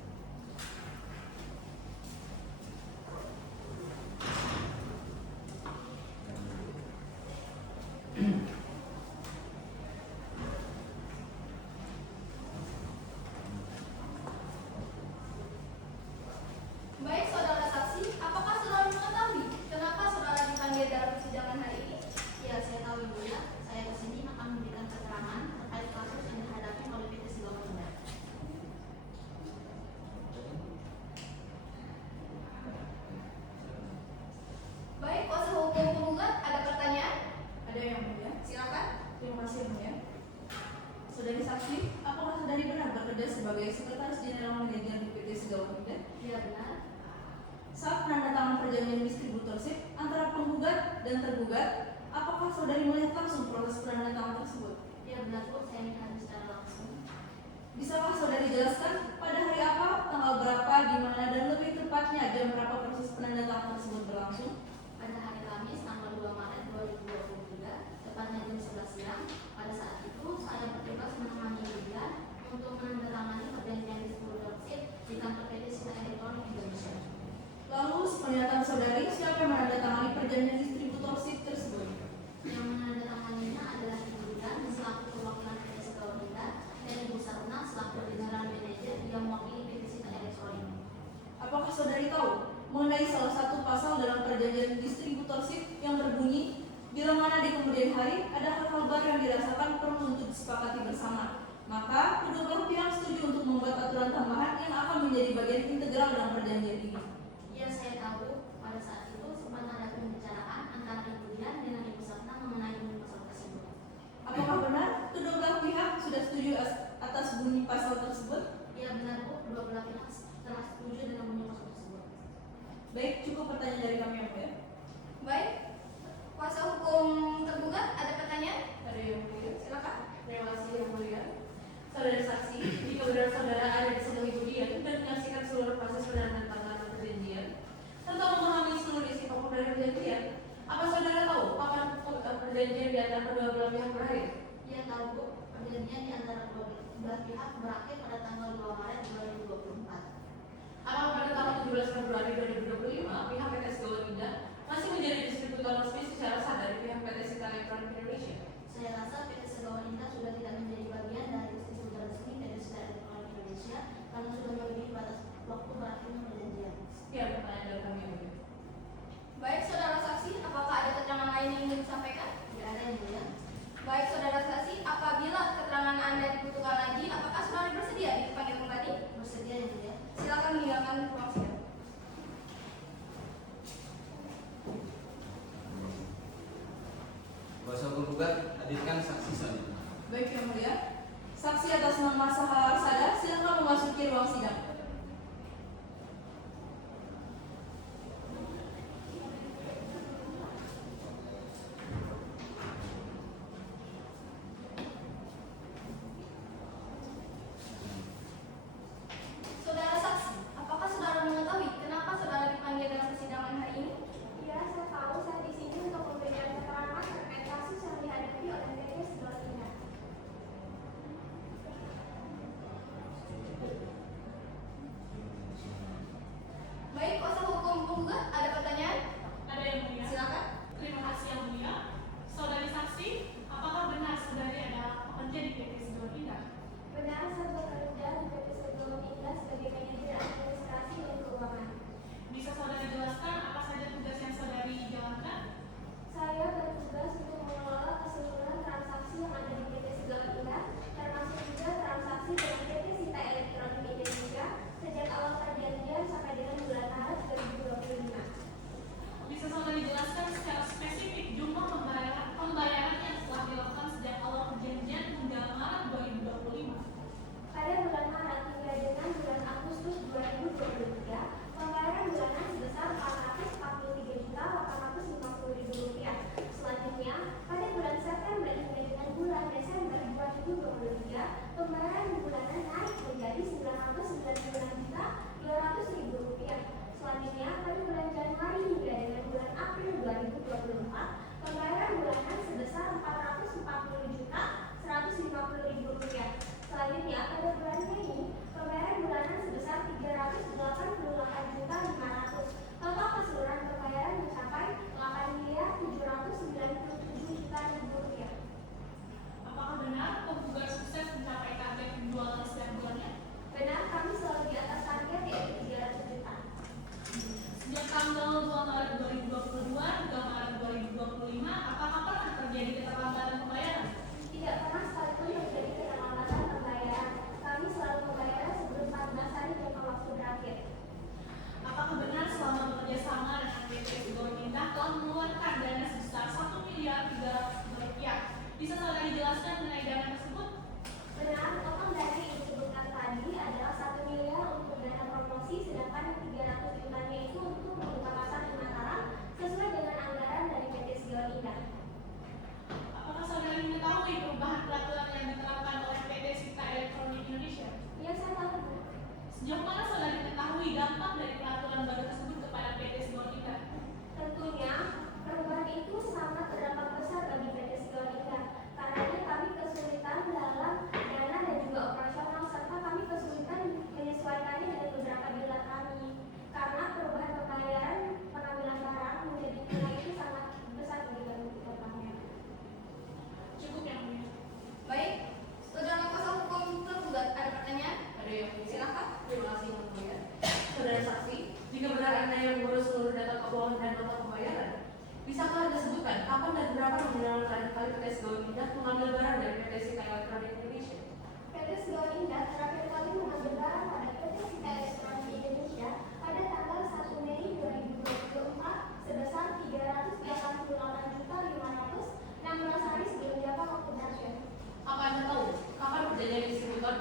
Baik saudara saksi, apakah saudara mengetahui kenapa saudara dipanggil dalam persidangan hari ini? Ya, saya tahu Ibu ya. Saya kesini akan memberikan keterangan terkait kasus yang dihadapi oleh PT Segawon Muda. Baik, kuasa hukum penggugat, ada pertanyaan? Ada yang mulia. Silakan. Terima kasih yang mulia. Saudari saksi, apakah saudari benar bekerja sebagai Sekretaris Jenderal Manajer di PT Segawon Muda? Ya benar. saat penandatangan perjanjian distributorship antara penggugat dan tergugat, apakah saudari melihat langsung proses penandatangan tersebut? Ya benar Bu, saya melihat secara langsung. Bisakah saudari jelaskan pada hari apa, tanggal berapa, di mana, dan lebih tepatnya jam berapa proses penandatangan tersebut berlangsung? Pada hari Kamis tanggal 2 Maret 2023, tepatnya jam 11 siang, pada saat itu saya bertugas menemani Lydia untuk menandatangani perjanjian distributorship di kantor PT Sita Elektronik Indonesia. Lalu, sepernyataan saudari, siapa yang menandatangani perjanjian distributorship tersebut? Yang menandatanganinya adalah Ibu Dan selaku perwakilan PT Segawarinda dan Ibu Saruna selaku general manager yang mewakili PT Sita Elektronik. Apakah saudari tahu mengenai salah satu pasal dalam perjanjian distributorship yang berbunyi, bila mana di kemudian hari ada hal-hal baru yang dirasakan perlu untuk disepakati bersama, maka kedua belah pihak setuju untuk membuat aturan tambahan yang akan menjadi bagian integral dalam perjanjian ini. Ya saya tahu, pada saat itu sempat ada pembicaraan antara Ibu Dian dengan Ibu Sapna mengenai bunyi pasal tersebut. Apakah benar kedua belah pihak sudah setuju atas bunyi pasal tersebut? Ya benar Bu, kedua belah pihak telah setuju dengan bunyi pasal tersebut. Baik, cukup pertanyaan dari kami ya, Bu ya. Baik, kuasa hukum tergugat ada pertanyaan? Ada yang mulia? Silakan. Terima kasih yang mulia. Saudara saksi, jika benar saudara ada di sebelah Ibu Dian dan menyaksikan seluruh proses penandatanganan perjanjian serta memahami seluruh isi pokok dari perjanjian, apa saudara tahu kapan perjanjian di antara kedua belah pihak berakhir? Ya tahu Bu, perjanjian di antara kedua belah pihak berakhir pada tanggal 2 Maret 2024. Apakah pada tanggal 17 Februari 2025 pihak PT Segawarinda masih menjadi distributor resmi secara sah dari pihak PT Sita Elektronik Indonesia? Saya rasa PT Segawarinda sudah tidak menjadi bagian dari distributor resmi PT Sita Elektronik Indonesia karena sudah melebihi batas waktu berakhirnya perjanjian. Sekian pertanyaan dari kami yang mulia. Baik, saudara saksi, apakah ada keterangan lain yang ingin disampaikan? Tidak ada yang mulia. Baik, saudara saksi, apabila keterangan Anda dibutuhkan lagi, apakah saudara bersedia dipanggil kembali? Bersedia yang mulia. Silakan meninggalkan ruang sidang. Kuasa hukum gugat, hadirkan saksi selanjutnya. Baik yang mulia. Saksi atas nama Sahar Sada, silakan memasuki ruang sidang. Saudara saksi, apakah saudara mengetahui kenapa saudara dipanggil dalam persidangan hari ini? Ya, saya tahu saya di sini untuk memberikan keterangan terkait kasus yang dihadapi oleh PT Segawarinda. Baik, kuasa hukum penggugat ada pertanyaan? Ada yang mulia? Silakan. Terima kasih yang mulia. Saudari saksi, apakah benar saudari adalah pekerja di PT Segawarinda? Benar, saya bekerja di PT Segawarinda sebagai manajer administrasi dan keuangan. Bisa saudari jelaskan apa saja tugas yang saudari jalankan? Saya bertugas untuk mengelola keseluruhan transaksi yang ada di PT Segawarinda, termasuk juga transaksi dengan PT Sita Elektronik Indonesia sejak awal perjanjian sampai dengan bulan Maret 2025. Bisa saudari jelaskan secara spesifik jumlah pembayaran yang telah dilakukan sejak awal perjanjian hingga Maret 2025? Pada bulan Maret hingga dengan bulan Agustus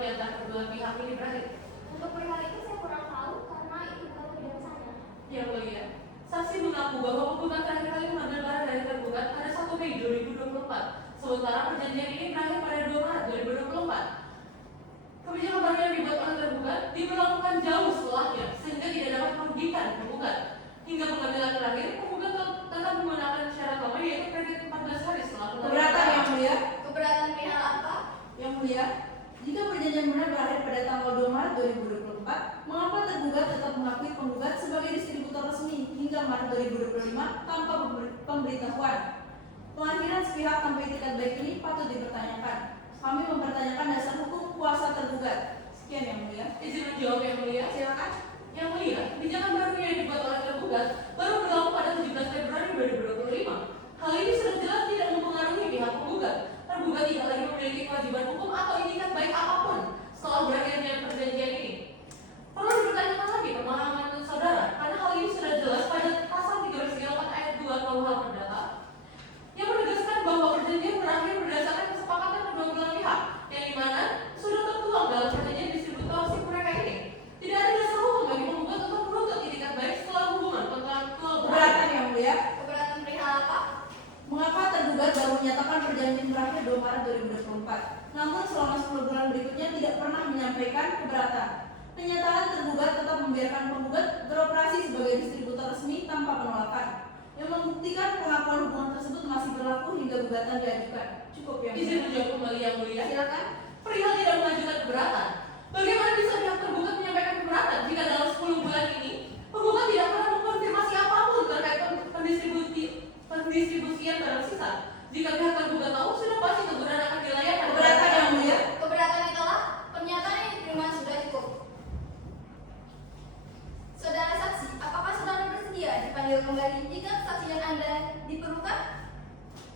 di antara kedua pihak ini berakhir? Untuk perihal itu saya kurang tahu karena itu bukan bidang saya. Yang mulia, saksi mengaku bahwa penggugat terakhir kali mengambil barang dari tergugat pada 1 Mei 2024, sementara perjanjian ini berakhir pada 2 Maret 2024. Kebijakan baru yang dibuat oleh tergugat diberlakukan jauh setelahnya, sehingga tidak dapat merugikan penggugat. Hingga pengambilan terakhir, penggugat tetap menggunakan syarat lama yaitu kredit 14 hari setelah Keberatan Yang Mulia. Keberatan perihal apa? Yang Mulia, jika perjanjian benar berakhir pada tanggal 2 Maret 2024, mengapa tergugat tetap mengakui penggugat sebagai distributor resmi hingga Maret 2025 tanpa pemberitahuan? Pengakhiran sepihak tanpa itikat baik ini patut dipertanyakan. Kami mempertanyakan dasar hukum kuasa tergugat. Sekian Yang Mulia. Izin menjawab Yang Mulia. Silakan. Yang Mulia, kebijakan baru yang dibuat oleh tergugat baru berlaku pada 17 Februari 2025. Hal ini sudah jelas tidak mempengaruhi pihak penggugat. Tergugat tidak lagi memiliki kewajiban hukum atau itikat baik apapun setelah berakhirnya perjanjian ini. Perlu dipertanyakan lagi pemahaman saudara, karena hal ini sudah jelas pada pasal 334 ayat 2 KUH Perdata yang menegaskan bahwa perjanjian berakhir berdasarkan kesepakatan kedua belah pihak, yang dimana sudah tertuang dalam perjanjian distributor mereka ini. Tidak ada dasar hukum bagi penggugat untuk menuntut itikat baik setelah hubungan kontraktual Keberatan Yang Mulia. Keberatan perihal apa? Mengapa tergugat baru menyatakan perjanjian berakhir 2 Maret 2024, namun selama 10 bulan berikutnya tidak pernah menyampaikan keberatan? Penyataan tergugat tetap membiarkan penggugat beroperasi sebagai distributor resmi tanpa penolakan, yang membuktikan pengakuan hubungan tersebut masih berlaku hingga gugatan diajukan. Cukup Yang Mulia. Izin menjawab kembali Yang Mulia. Silakan. Perihal tidak mengajukan keberatan. Bagaimana bisa pihak tergugat menyampaikan keberatan jika dalam 10 bulan ini penggugat tidak pernah mengkonfirmasi apapun terkait pendistribusian barang sisa? Jika pihak tergugat tahu, sudah pasti teguran akan dilayangkan. Keberatan Yang Mulia. Keberatan itulah pernyataan yang diterima sudah cukup. Saudara saksi, apakah saudara bersedia dipanggil kembali jika kesaksian Anda diperlukan?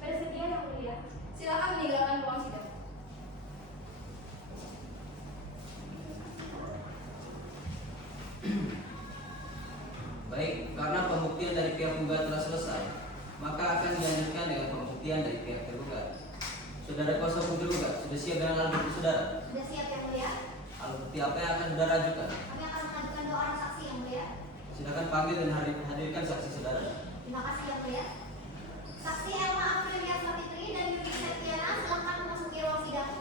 Bersedia Yang Mulia. Silakan meninggalkan ruang sidang. Baik, karena pembuktian dari pihak penggugat telah selesai, maka akan dilanjutkan dengan pembuktian dari pihak tergugat. Saudara kuasa hukum tergugat, sudah siap dengan alat bukti saudara? Sudah siap Yang Mulia? Alat bukti apa yang akan saudara ajukan? Kami akan mengajukan 2 orang saksi Yang Mulia. Silakan panggil dan hadirkan saksi saudara. Terima kasih Yang Mulia. Saksi Elma Aprilia Sapitri dan Yudi Septiana silakan memasuki ruang sidang.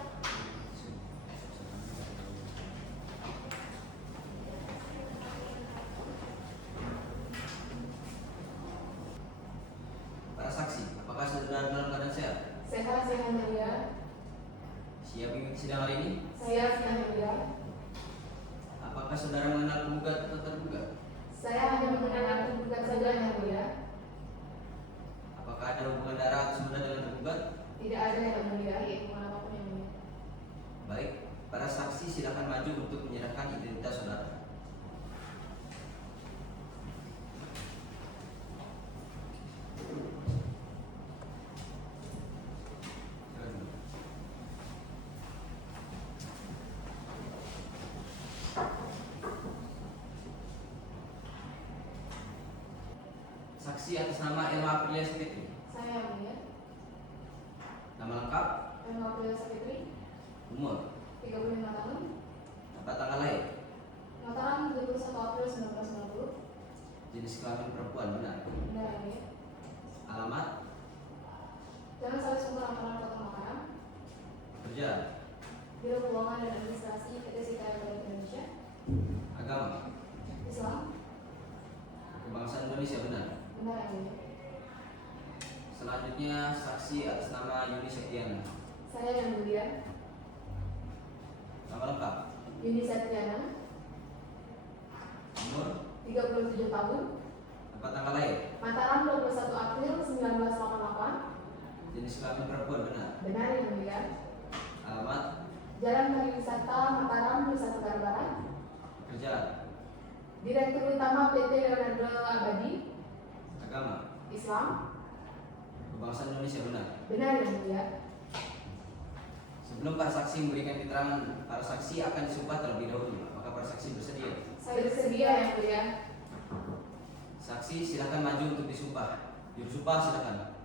Para saksi, apakah saudara dalam keadaan sehat? Sehat Yang Mulia. Siap mengikuti sidang hari ini? Saya Yang Mulia. Apakah saudara mengenal penggugat atau tergugat? Saya hanya mengenal tergugat saja Yang Mulia. Apakah ada hubungan darah atau saudara dengan tergugat? Tidak ada Yang Mulia. Hubungan apapun Yang Mulia. Baik, para saksi silakan maju untuk menyerahkan identitas saudara. Saksi atas nama Elma Aprilia Sapitri. Saya Yang Mulia. Nama lengkap, Elma Aprilia Sapitri. umur, 35 tahun. tempat tanggal lahir, Mataram 21 April 1990. jenis kelamin perempuan benar, Benar Yang Mulia. alamat, Jalan Saleh Sumber Mataram Kota Mataram. kerja, Biro Keuangan dan Administrasi PT Sita Republik Indonesia. agama, Islam. kebangsaan Indonesia benar. Benar Yang Mulia. Selanjutnya saksi atas nama Yuni Septiana. Saya Yang Mulia. Nama lengkap, Yuni Septiana. umur, 37 tahun. tempat tanggal lahir, Mataram 21 April 1988. jenis kelamin perempuan benar. Benar Yang Mulia. Alamat, Jalan Pariwisata Mataram, Nusa Tenggara Barat. kerja, Direktur Utama PT Leonardo Abadi. agama, Islam. kebangsaan Indonesia benar. Benar Yang Mulia. Sebelum para saksi memberikan keterangan, para saksi akan disumpah terlebih dahulu. Maka para saksi bersedia? Saya bersedia Yang Mulia. Saksi silakan maju untuk disumpah. Juru sumpah silakan.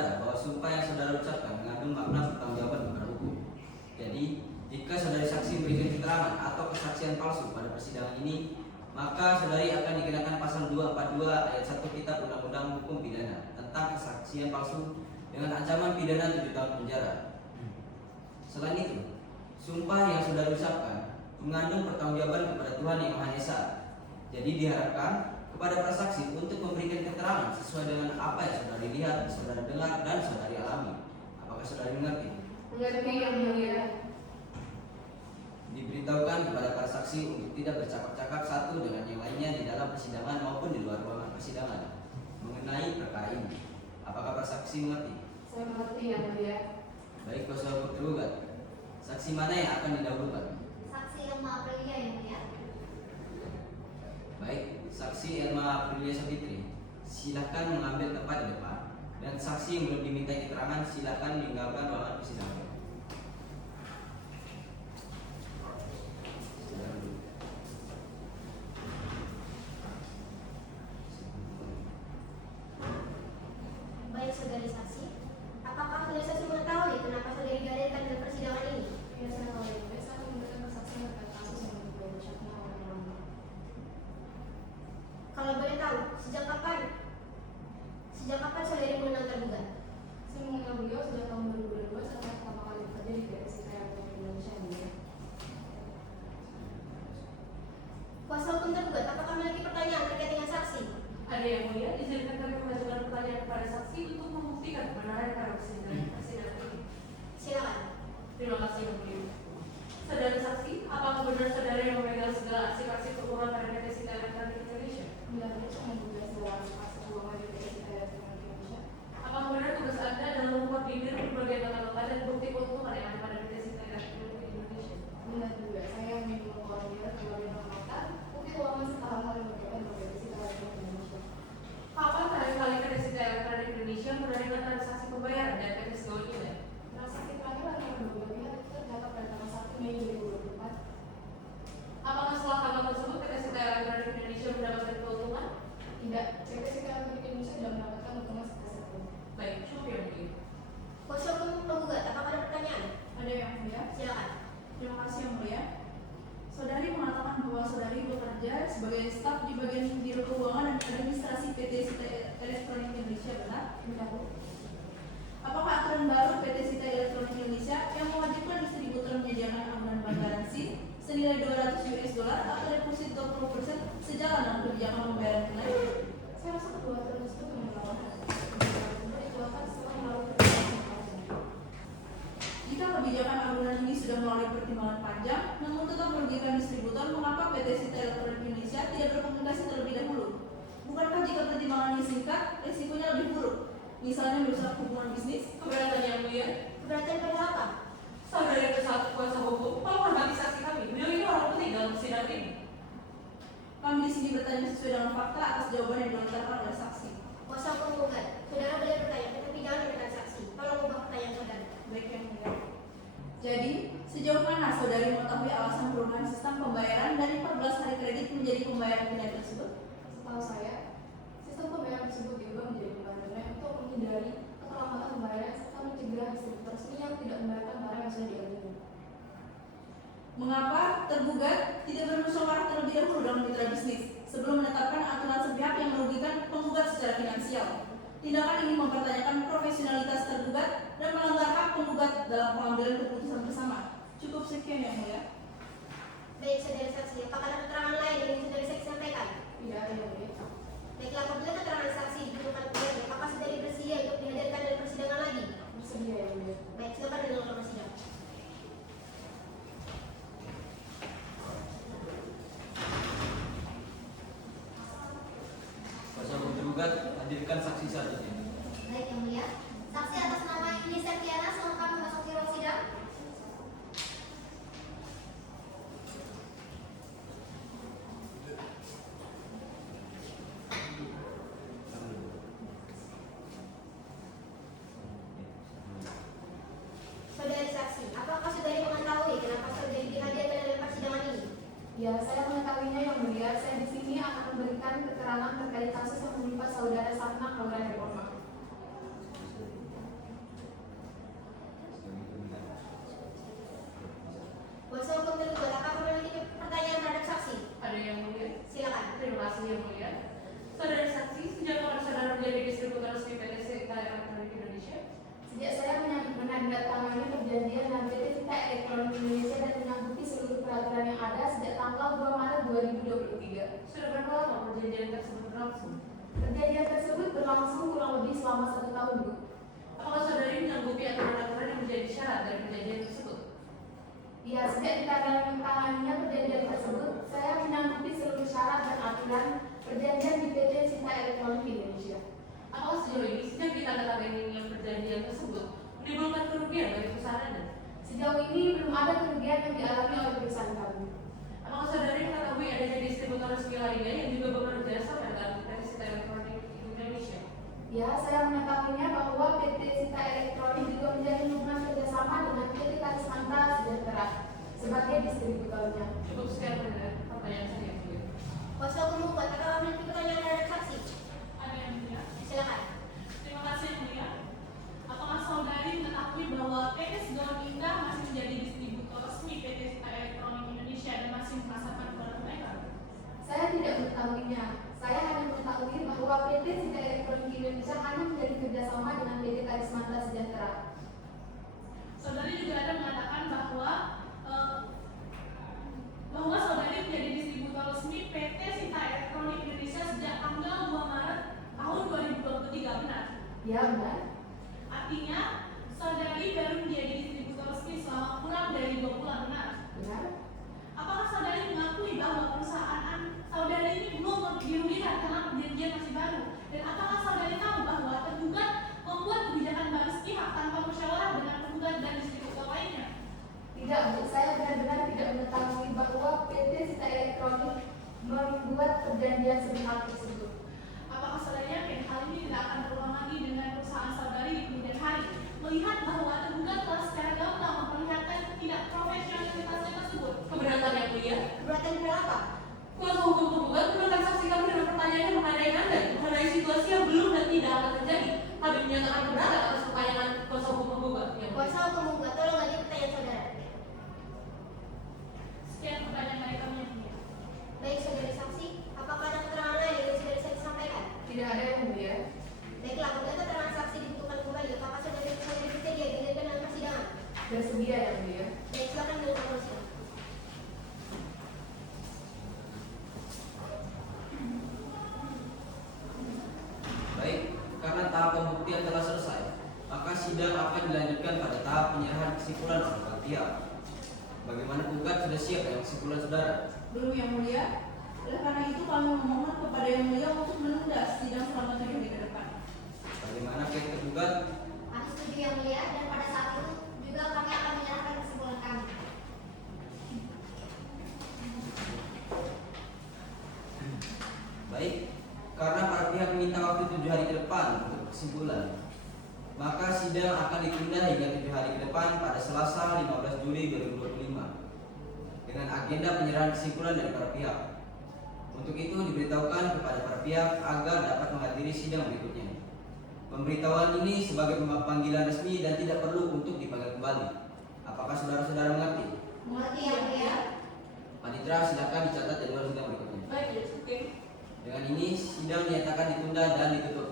saudara bahwa sumpah yang saudara ucapkan mengandung makna pertanggungjawaban kepada hukum. Jadi, jika saudari saksi memberikan keterangan atau kesaksian palsu pada persidangan ini, maka saudari akan dikenakan pasal 242 ayat 1 Kitab Undang-Undang Hukum Pidana tentang kesaksian palsu dengan ancaman pidana 7 tahun penjara. Selain itu, sumpah yang saudari ucapkan mengandung pertanggungjawaban kepada Tuhan Yang Maha Esa. Jadi diharapkan kepada para saksi untuk memberikan keterangan sesuai dengan apa yang saudari lihat, saudari dengar, dan saudari alami. Apakah saudari mengerti? Mengerti yang mulia. Diberitahukan kepada para saksi untuk tidak bercakap-cakap satu dengan yang lainnya di dalam persidangan maupun di luar ruangan persidangan mengenai perkara ini. Apakah para saksi mengerti? Saya mengerti yang mulia. Baik, kuasa hukum tergugat. Saksi mana yang akan didahulukan? Saksi Elma Aprilia yang mulia. Baik, saksi Elma Aprilia Sapitri, silakan mengambil tempat di depan. Dan saksi yang belum diminta keterangan silakan meninggalkan ruangan persidangan. Baik saudari saksi, apakah saudari saksi mengetahui kenapa saudari dihadirkan dalam persidangan ini? Ya, saya tahu yang mulia. Saya akan memberikan kesaksian terkait kasus yang menjadi ucapnya oleh Rama. Kalau boleh tahu, sejak kapan saudari mengenal tergugat? Saya mengenal beliau sejak tahun 2012 saat saya pertama kali bekerja di PSIK Elektronik Indonesia yang mulia. Kuasa hukum tergugat, apakah memiliki pertanyaan terkait dengan saksi? Ada yang mulia, izinkan kami mengajukan pertanyaan kepada saksi untuk membuktikan kebenaran pada persidangan ini. Silakan. Terima kasih yang mulia. Saudara saksi, apakah benar saudara yang memegang segala arsip-arsip keuangan pada PT Sita Elektronik Indonesia? Benar, saya membuka segala aspek keuangan di PSIK Elektronik Indonesia. Apakah benar tugas Anda adalah memkoordinir berbagai data-data dan bukti keuntungan yang ada pada PT Sita Elektronik Indonesia? Benar juga, saya yang mengkoordinir berbagai data, bukti keuangan serta hal-hal yang berkaitan dengan PSIK Elektronik Indonesia. Kapan terakhir kali PT Sita Elektronik Indonesia menerima transaksi pembayaran dan PT Segawat Nilai? Transaksi terakhir antara kedua pihak itu tercatat pada tanggal 1 Mei 2024. Apakah setelah tanggal tersebut PT Sita Elektronik Indonesia mendapatkan keuntungan? Tidak, PT SIK Elektronik Indonesia tidak mendapatkan keuntungan sebesar pun. Baik, cukup yang mulia. Kuasa hukum penggugat, apakah ada pertanyaan? Ada yang mulia? Silakan. Terima kasih yang mulia. Saudari mengatakan bahwa saudari bekerja sebagai staf di bagian Biro Keuangan dan Administrasi PT Sita Elektronik Indonesia, benar? Benar, Bu. Apakah aturan baru PT Sita Elektronik Indonesia yang mewajibkan distributor menyediakan amunan bank garansi senilai $200 atau deposit 20% sejalan dengan kebijakan pembayaran tunai? Saya rasa kedua aturan tersebut yang berlawanan. Dikeluarkan setelah melalui pertimbangan panjang. Jika kebijakan amunan ini sudah melalui pertimbangan panjang, namun tetap merugikan distributor, mengapa PT Sita Elektronik Indonesia tidak berkomunikasi terlebih dahulu? Bukankah jika pertimbangannya singkat, risikonya lebih buruk? Misalnya merusak hubungan bisnis? Keberatan yang mulia. Keberatan pada apa? Saudara yang bersatu kuasa hukum, menghormati saksi kami. Beliau ini orang penting dalam persidangan ini. Kami di sini bertanya sesuai dengan fakta atas jawaban yang dilontarkan oleh saksi. Kuasa hukum penggugat, saudara boleh bertanya, tetapi jangan menekan saksi. Tolong ubah pertanyaan saudara. Baik yang mulia. Jadi, sejauh mana saudari mengetahui alasan perubahan sistem pembayaran dari 14 hari kredit menjadi pembayaran tunai tersebut? Setahu saya, sistem pembayaran tersebut diubah menjadi pembayaran tunai untuk menghindari keterlambatan pembayaran serta mencegah distributor resmi yang tidak membayarkan barang yang sudah diambil. Mengapa tergugat tidak bermusyawarah terlebih dahulu dengan mitra bisnis sebelum menetapkan aturan sepihak yang merugikan penggugat secara finansial? Tindakan ini mempertanyakan profesionalitas tergugat dan melanggar hak penggugat dalam pengambilan keputusan bersama. Cukup sekian yang mulia. Baik, saudara saksi, apakah ada keterangan lain yang ingin saudara saksi sampaikan? Tidak ada yang mulia. Baiklah, apabila keterangan saksi dibutuhkan kembali, apakah saudari bersedia untuk dihadirkan dalam persidangan lagi? Bersedia yang mulia. Baik, silakan dengan persidangan. Kuasa hukum tergugat, hadirkan saksi selanjutnya. Baik, yang mulia. Saksi atas nama Yuni Septiana, silakan memasuki ruang sidang. Saudari saksi, apakah saudari mengetahui kenapa saudari dihadirkan dalam persidangan ini? Ya, saya mengetahuinya yang mulia. Saya di sini akan memberikan keterangan terkait kasus yang menimpa saudara Satma Aurel Reforma. menandatangani perjanjian dengan PT Sinta Elektronik Indonesia dan menyanggupi seluruh peraturan yang ada sejak tanggal 2 Maret 2023. Sudah berapa lama perjanjian tersebut berlangsung? Perjanjian tersebut berlangsung kurang lebih selama 1 tahun, Bu. Apakah saudari menyanggupi aturan-aturan yang menjadi syarat dari perjanjian tersebut? Ya, sejak ditandatanganinya perjanjian tersebut, saya menyanggupi seluruh syarat dan aturan perjanjian di PT Sinta Elektronik Indonesia. Apakah sejauh ini sejak ditandatangani perjanjian tersebut menimbulkan kerugian bagi perusahaan Anda? Sejauh ini belum ada kerugian yang dialami oleh perusahaan kami. Apakah saudari mengetahui adanya distributor resmi lainnya yang juga bekerja sama dengan PT Sinta Elektronik Indonesia? Ya, saya mengetahuinya bahwa PT Sinta Elektronik juga menjalin hubungan kerjasama dengan PT Karismanta Sejahtera sebagai distributornya. Cukup sekian pertanyaan saya. Kuasa hukum buat apakah memiliki pertanyaan terhadap saksi? Ada yang mulia. Silakan. Terima kasih yang mulia. Apakah saudari mengetahui bahwa PT Segawan Indah masih menjadi distributor resmi PT Sinta Elektronik Indonesia dan masih memasarkan produk mereka? Saya tidak mengetahuinya. Saya hanya mengetahui bahwa PT Sinta Elektronik Indonesia hanya menjadi kerjasama dengan PT Karismanta Sejahtera. Saudari juga ada mengatakan bahwa saudari menjadi distributor resmi PT Sinta Elektronik Indonesia sejak tanggal 2 Maret tahun 2023, benar? Ya, benar. Artinya, saudari baru menjadi distributor resmi selama kurang dari 2 bulan, benar? Benar. Apakah saudari mengakui bahwa perusahaan saudari ini belum dirugikan karena perjanjian masih baru? Dan apakah saudari tahu bahwa tergugat membuat kebijakan balas pihak tanpa musyawarah dengan penggugat dan distributor lainnya? Tidak, Bu. Saya benar-benar tidak mengetahui bahwa PT Sinta Elektronik membuat perjanjian sepihak tersebut. Apakah saudari yakin hal ini tidak akan terulang lagi dengan perusahaan saudari di kemudian hari? Melihat bahwa tergugat telah secara gamblang memperlihatkan ketidakprofesionalitasan tersebut. Keberatan yang mulia. Keberatan berapa? Kuasa hukum penggugat menentang saksi kami dengan pertanyaannya mengenai Anda mengenai situasi yang belum dan tidak akan terjadi. Kami menyatakan keberatan atas pertanyaan kuasa hukum penggugat. Kuasa hukum membuat tolong lagi pertanyaan saudara. Sekian pertanyaan dari kami yang mulia. Baik saudari saksi, apakah ada keterangan lain yang saudari saksi sampaikan? Tidak ada yang mulia. Baiklah, apabila keterangan saksi dibutuhkan kembali, apakah saudari bersedia dihadirkan dalam persidangan? Bersedia yang mulia. Baik, silakan menurut polisi. Baik, karena tahap pembuktian telah selesai, maka sidang akan dilanjutkan pada tahap penyerahan kesimpulan oleh pihak pihak. Bagaimana penggugat sudah siap dengan kesimpulan saudara? Belum, Yang Mulia. Oleh karena itu kami memohon kepada Yang Mulia untuk menunda sidang selama 7 hari ke depan. Bagaimana pihak tergugat? Kami setuju yang mulia dan pada saat itu juga kami akan menyerahkan kesimpulan kami. Baik, karena para pihak meminta waktu 7 hari ke depan untuk kesimpulan, maka sidang akan ditunda hingga 7 hari ke depan pada Selasa 15 Juli 2025 dengan agenda penyerahan kesimpulan dari para pihak. Untuk itu diberitahukan kepada para pihak agar dapat menghadiri sidang berikutnya. Pemberitahuan ini sebagai panggilan resmi dan tidak perlu untuk dipanggil kembali. Apakah saudara-saudara mengerti? Mengerti yang mulia? Panitera, silakan dicatat jadwal sidang berikutnya. Baik, oke. Dengan ini sidang dinyatakan ditunda dan ditutup.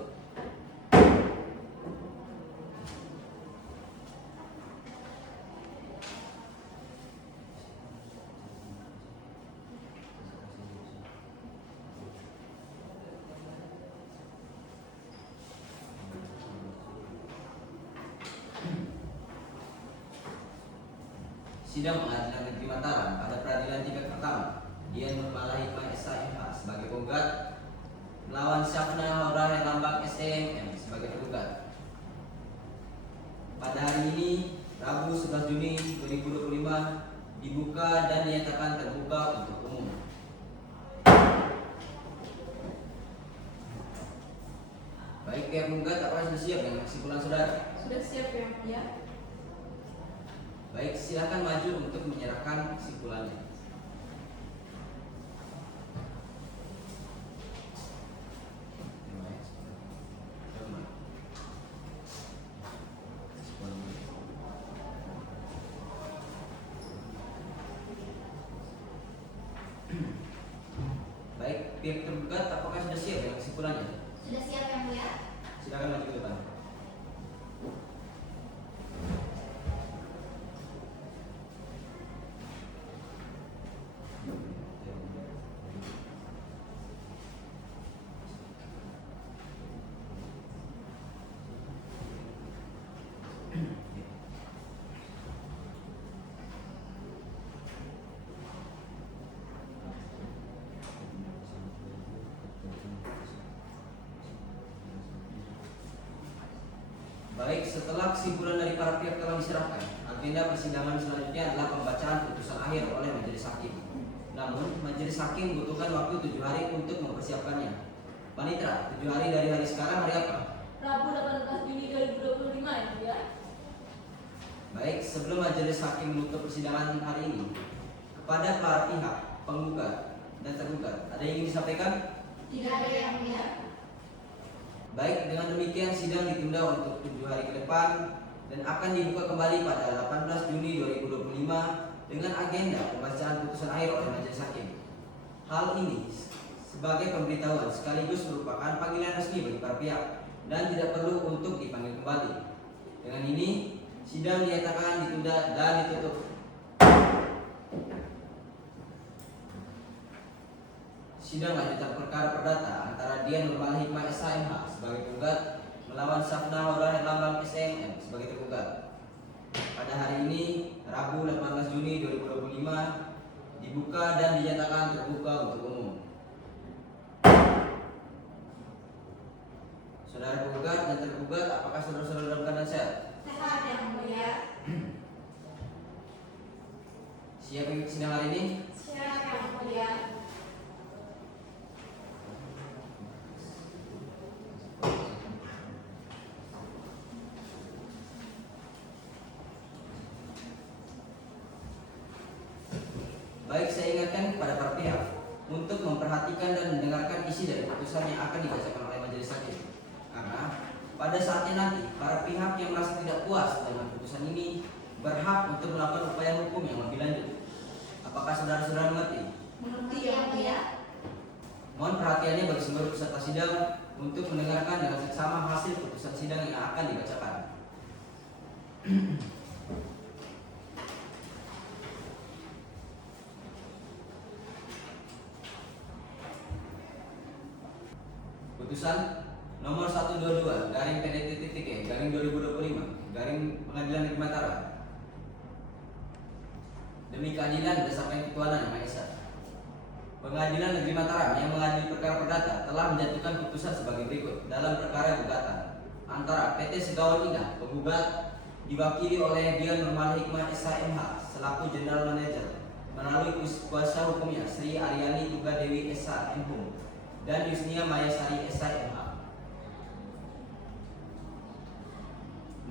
Sidang Pengadilan Negeri Mataram pada peradilan tingkat pertama, Dian Nurmala Hikmah SHMH sebagai penggugat melawan Syafna Haura Herlambang STMM sebagai penggugat. Pada hari ini, Rabu 11 Juni 2025, dibuka dan dinyatakan terbuka untuk umum. Baik, pihak penggugat apakah sudah siap dengan kesimpulan saudara? Sudah siap yang mulia? Baik, silakan maju untuk menyerahkan kesimpulannya. Baik, pihak tergugat apakah sudah siap dengan kesimpulannya? Sudah siap yang mulia? Silakan maju ke depan. Baik, setelah kesimpulan dari para pihak telah diserahkan, agenda persidangan selanjutnya adalah pembacaan putusan akhir oleh majelis hakim. Namun, majelis hakim membutuhkan waktu 7 hari untuk mempersiapkannya. Panitra, 7 hari dari hari sekarang hari apa? Rabu 18 Juni 2025 ya mulia. Baik, sebelum majelis hakim menutup persidangan hari ini, kepada para pihak, penggugat dan tergugat, ada yang ingin disampaikan? Tidak ada yang mulia. Baik, dengan demikian sidang ditunda untuk 7 hari ke depan dan akan dibuka kembali pada 18 Juni 2025 dengan agenda pembacaan putusan akhir oleh majelis hakim. Hal ini sebagai pemberitahuan sekaligus merupakan panggilan resmi bagi para pihak dan tidak perlu untuk dipanggil kembali. Dengan ini, sidang dinyatakan ditunda dan ditutup. Sidang lanjutan perkara perdata antara Dian Nurmal Hikmah SHMH sebagai penggugat melawan Safna Hora Herlambang SMM sebagai tergugat. Pada hari ini, Rabu 18 Juni 2025, dibuka dan dinyatakan terbuka untuk umum. Saudara penggugat dan tergugat, apakah saudara-saudara dalam keadaan sehat? Sehat yang mulia. Siap mengikuti sidang hari ini? Siap yang mulia. Baik, saya ingatkan kepada para pihak untuk memperhatikan dan mendengarkan isi dari putusan yang akan dibacakan oleh majelis hakim. Karena pada saatnya nanti, para pihak yang merasa tidak puas dengan putusan ini berhak untuk melakukan upaya hukum yang lebih lanjut. Apakah saudara-saudara mengerti? Mengerti yang mulia. Mohon perhatiannya bagi seluruh peserta sidang untuk mendengarkan dengan seksama hasil putusan sidang yang akan dibacakan. Putusan nomor 122 garing PDT-E garing 2025 garing Pengadilan Negeri Mataram. Demi keadilan berdasarkan ketuhanan Yang Maha Esa, Pengadilan Negeri Mataram yang mengadili perkara perdata telah menjatuhkan putusan sebagai berikut dalam perkara gugatan antara PT Segawon Indah penggugat diwakili oleh Dian Nurmal Hikmah SHMH selaku General Manager melalui kuasa hukumnya Sri Aryani Tuga Dewi SHMH dan Yusnia Mayasari SHMH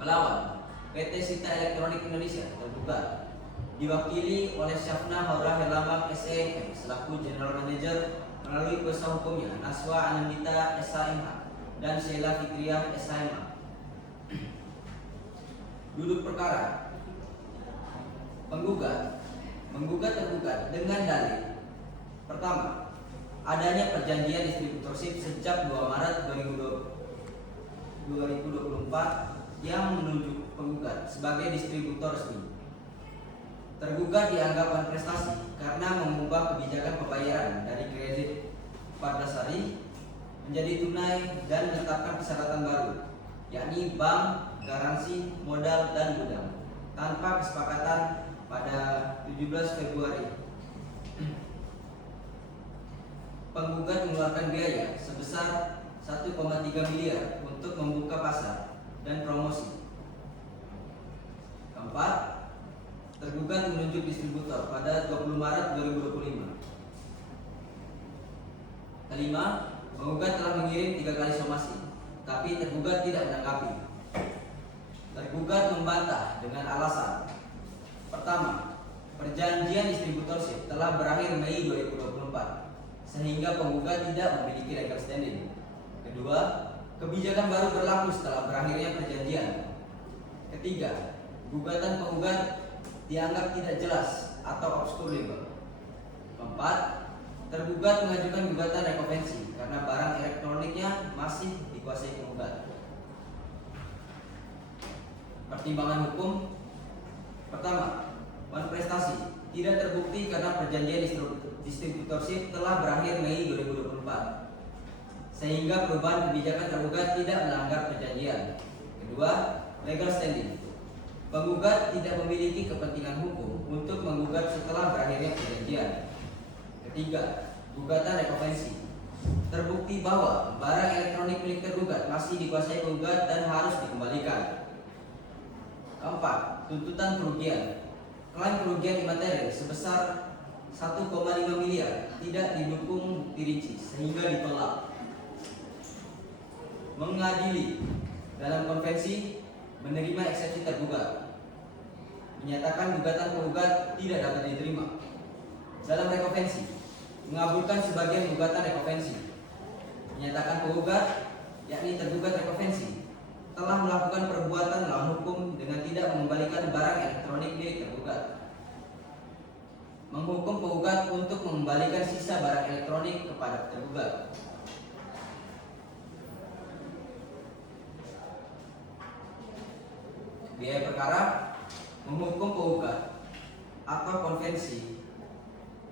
melawan PT Sita Elektronik Indonesia tergugat diwakili oleh Syafna Haura Herlambang SEM selaku General Manager melalui kuasa hukumnya Naswa Anandita SHMH dan Sheila Fitriah SHMH. Duduk perkara. Penggugat menggugat tergugat dengan dalil pertama, adanya perjanjian distributorship sejak 2 Maret 2024 yang menunjuk penggugat sebagai distributor resmi. Tergugat dianggap berprestasi karena mengubah kebijakan pembayaran dari kredit 14 hari menjadi tunai dan menetapkan persyaratan baru, yakni bank, garansi, modal, dan gudang tanpa kesepakatan pada 17 Februari. Penggugat mengeluarkan biaya sebesar 1,3 miliar untuk membuka pasar dan promosi. Keempat, tergugat menunjuk distributor pada 20 Maret 2025. Kelima, penggugat telah mengirim 3 kali somasi, tapi tergugat tidak menanggapi. Tergugat membantah dengan alasan pertama, perjanjian distributorship telah berakhir Mei 2024 sehingga penggugat tidak memiliki legal standing. Kedua, kebijakan baru berlaku setelah berakhirnya perjanjian. Ketiga, gugatan penggugat dianggap tidak jelas atau obskur legal. Keempat, tergugat mengajukan gugatan rekovensi karena barang elektroniknya masih dikuasai penggugat. Pertimbangan hukum pertama, manifestasi tidak terbukti karena perjanjian distributorship telah berakhir Mei 2024 sehingga perubahan kebijakan tergugat tidak melanggar perjanjian. Kedua, legal standing. Penggugat tidak memiliki kepentingan hukum untuk menggugat setelah berakhirnya perjanjian. Ketiga, gugatan rekovensi. Terbukti bahwa barang elektronik milik tergugat masih dikuasai penggugat dan harus dikembalikan. Keempat, tuntutan kerugian. Klaim kerugian imaterial sebesar 1,5 miliar tidak didukung bukti rinci sehingga ditolak. Mengadili dalam konvensi menerima eksepsi tergugat, menyatakan gugatan penggugat tidak dapat diterima. Dalam rekonvensi mengabulkan sebagian gugatan rekonvensi, menyatakan penggugat yakni tergugat rekonvensi telah melakukan perbuatan melawan hukum dengan tidak mengembalikan barang elektronik milik tergugat. Menghukum penggugat untuk mengembalikan sisa barang elektronik kepada tergugat. Biaya perkara menghukum penggugat atau konvensi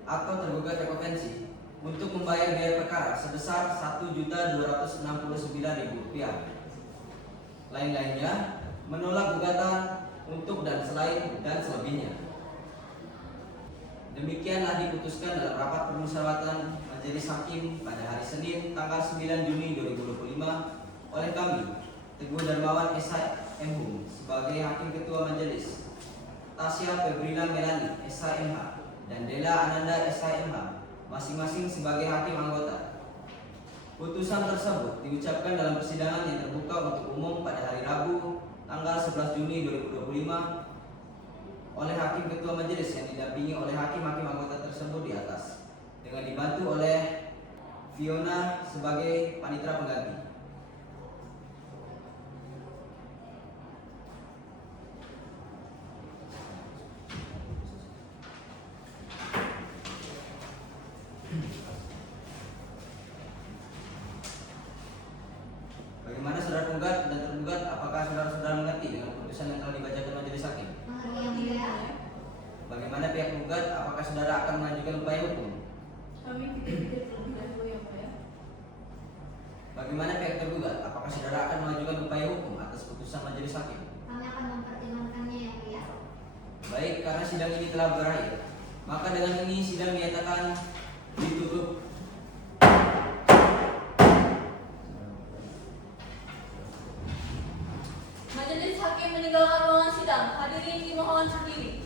atau tergugat rekonvensi untuk membayar biaya perkara sebesar Rp1.269.000. Lain-lainnya menolak gugatan untuk dan selain dan selebihnya. Demikianlah diputuskan dalam rapat permusyawaratan Majelis Hakim pada hari Senin tanggal 9 Juni 2025 oleh kami, Teguh Darmawan SH.M.Hum sebagai Hakim Ketua Majelis, Tasya Febrila Melani SH.M.H dan Dela Ananda SH.M.H masing-masing sebagai hakim anggota. Putusan tersebut diucapkan dalam persidangan yang terbuka untuk umum pada hari Rabu tanggal 11 Juni 2025 oleh Hakim Ketua Majelis yang didampingi oleh hakim-hakim anggota tersebut di atas, dengan dibantu oleh Fiona sebagai panitera pengganti. Bagaimana saudara penggugat dan tergugat, apakah saudara-saudara mengerti dengan putusan yang telah dibacakan majelis hakim? Mengerti yang mulia. Bagaimana pihak penggugat, apakah saudara akan mengajukan upaya hukum? Kami tidak terlebih dahulu yang mulia. Bagaimana pihak tergugat, apakah saudara akan mengajukan upaya hukum atas putusan majelis hakim? Kami akan mempertimbangkannya yang mulia. Baik, karena sidang ini telah berakhir, maka dengan ini sidang dinyatakan ditutup. Majelis Hakim meninggalkan ruangan sidang. Hadirin dimohon berdiri.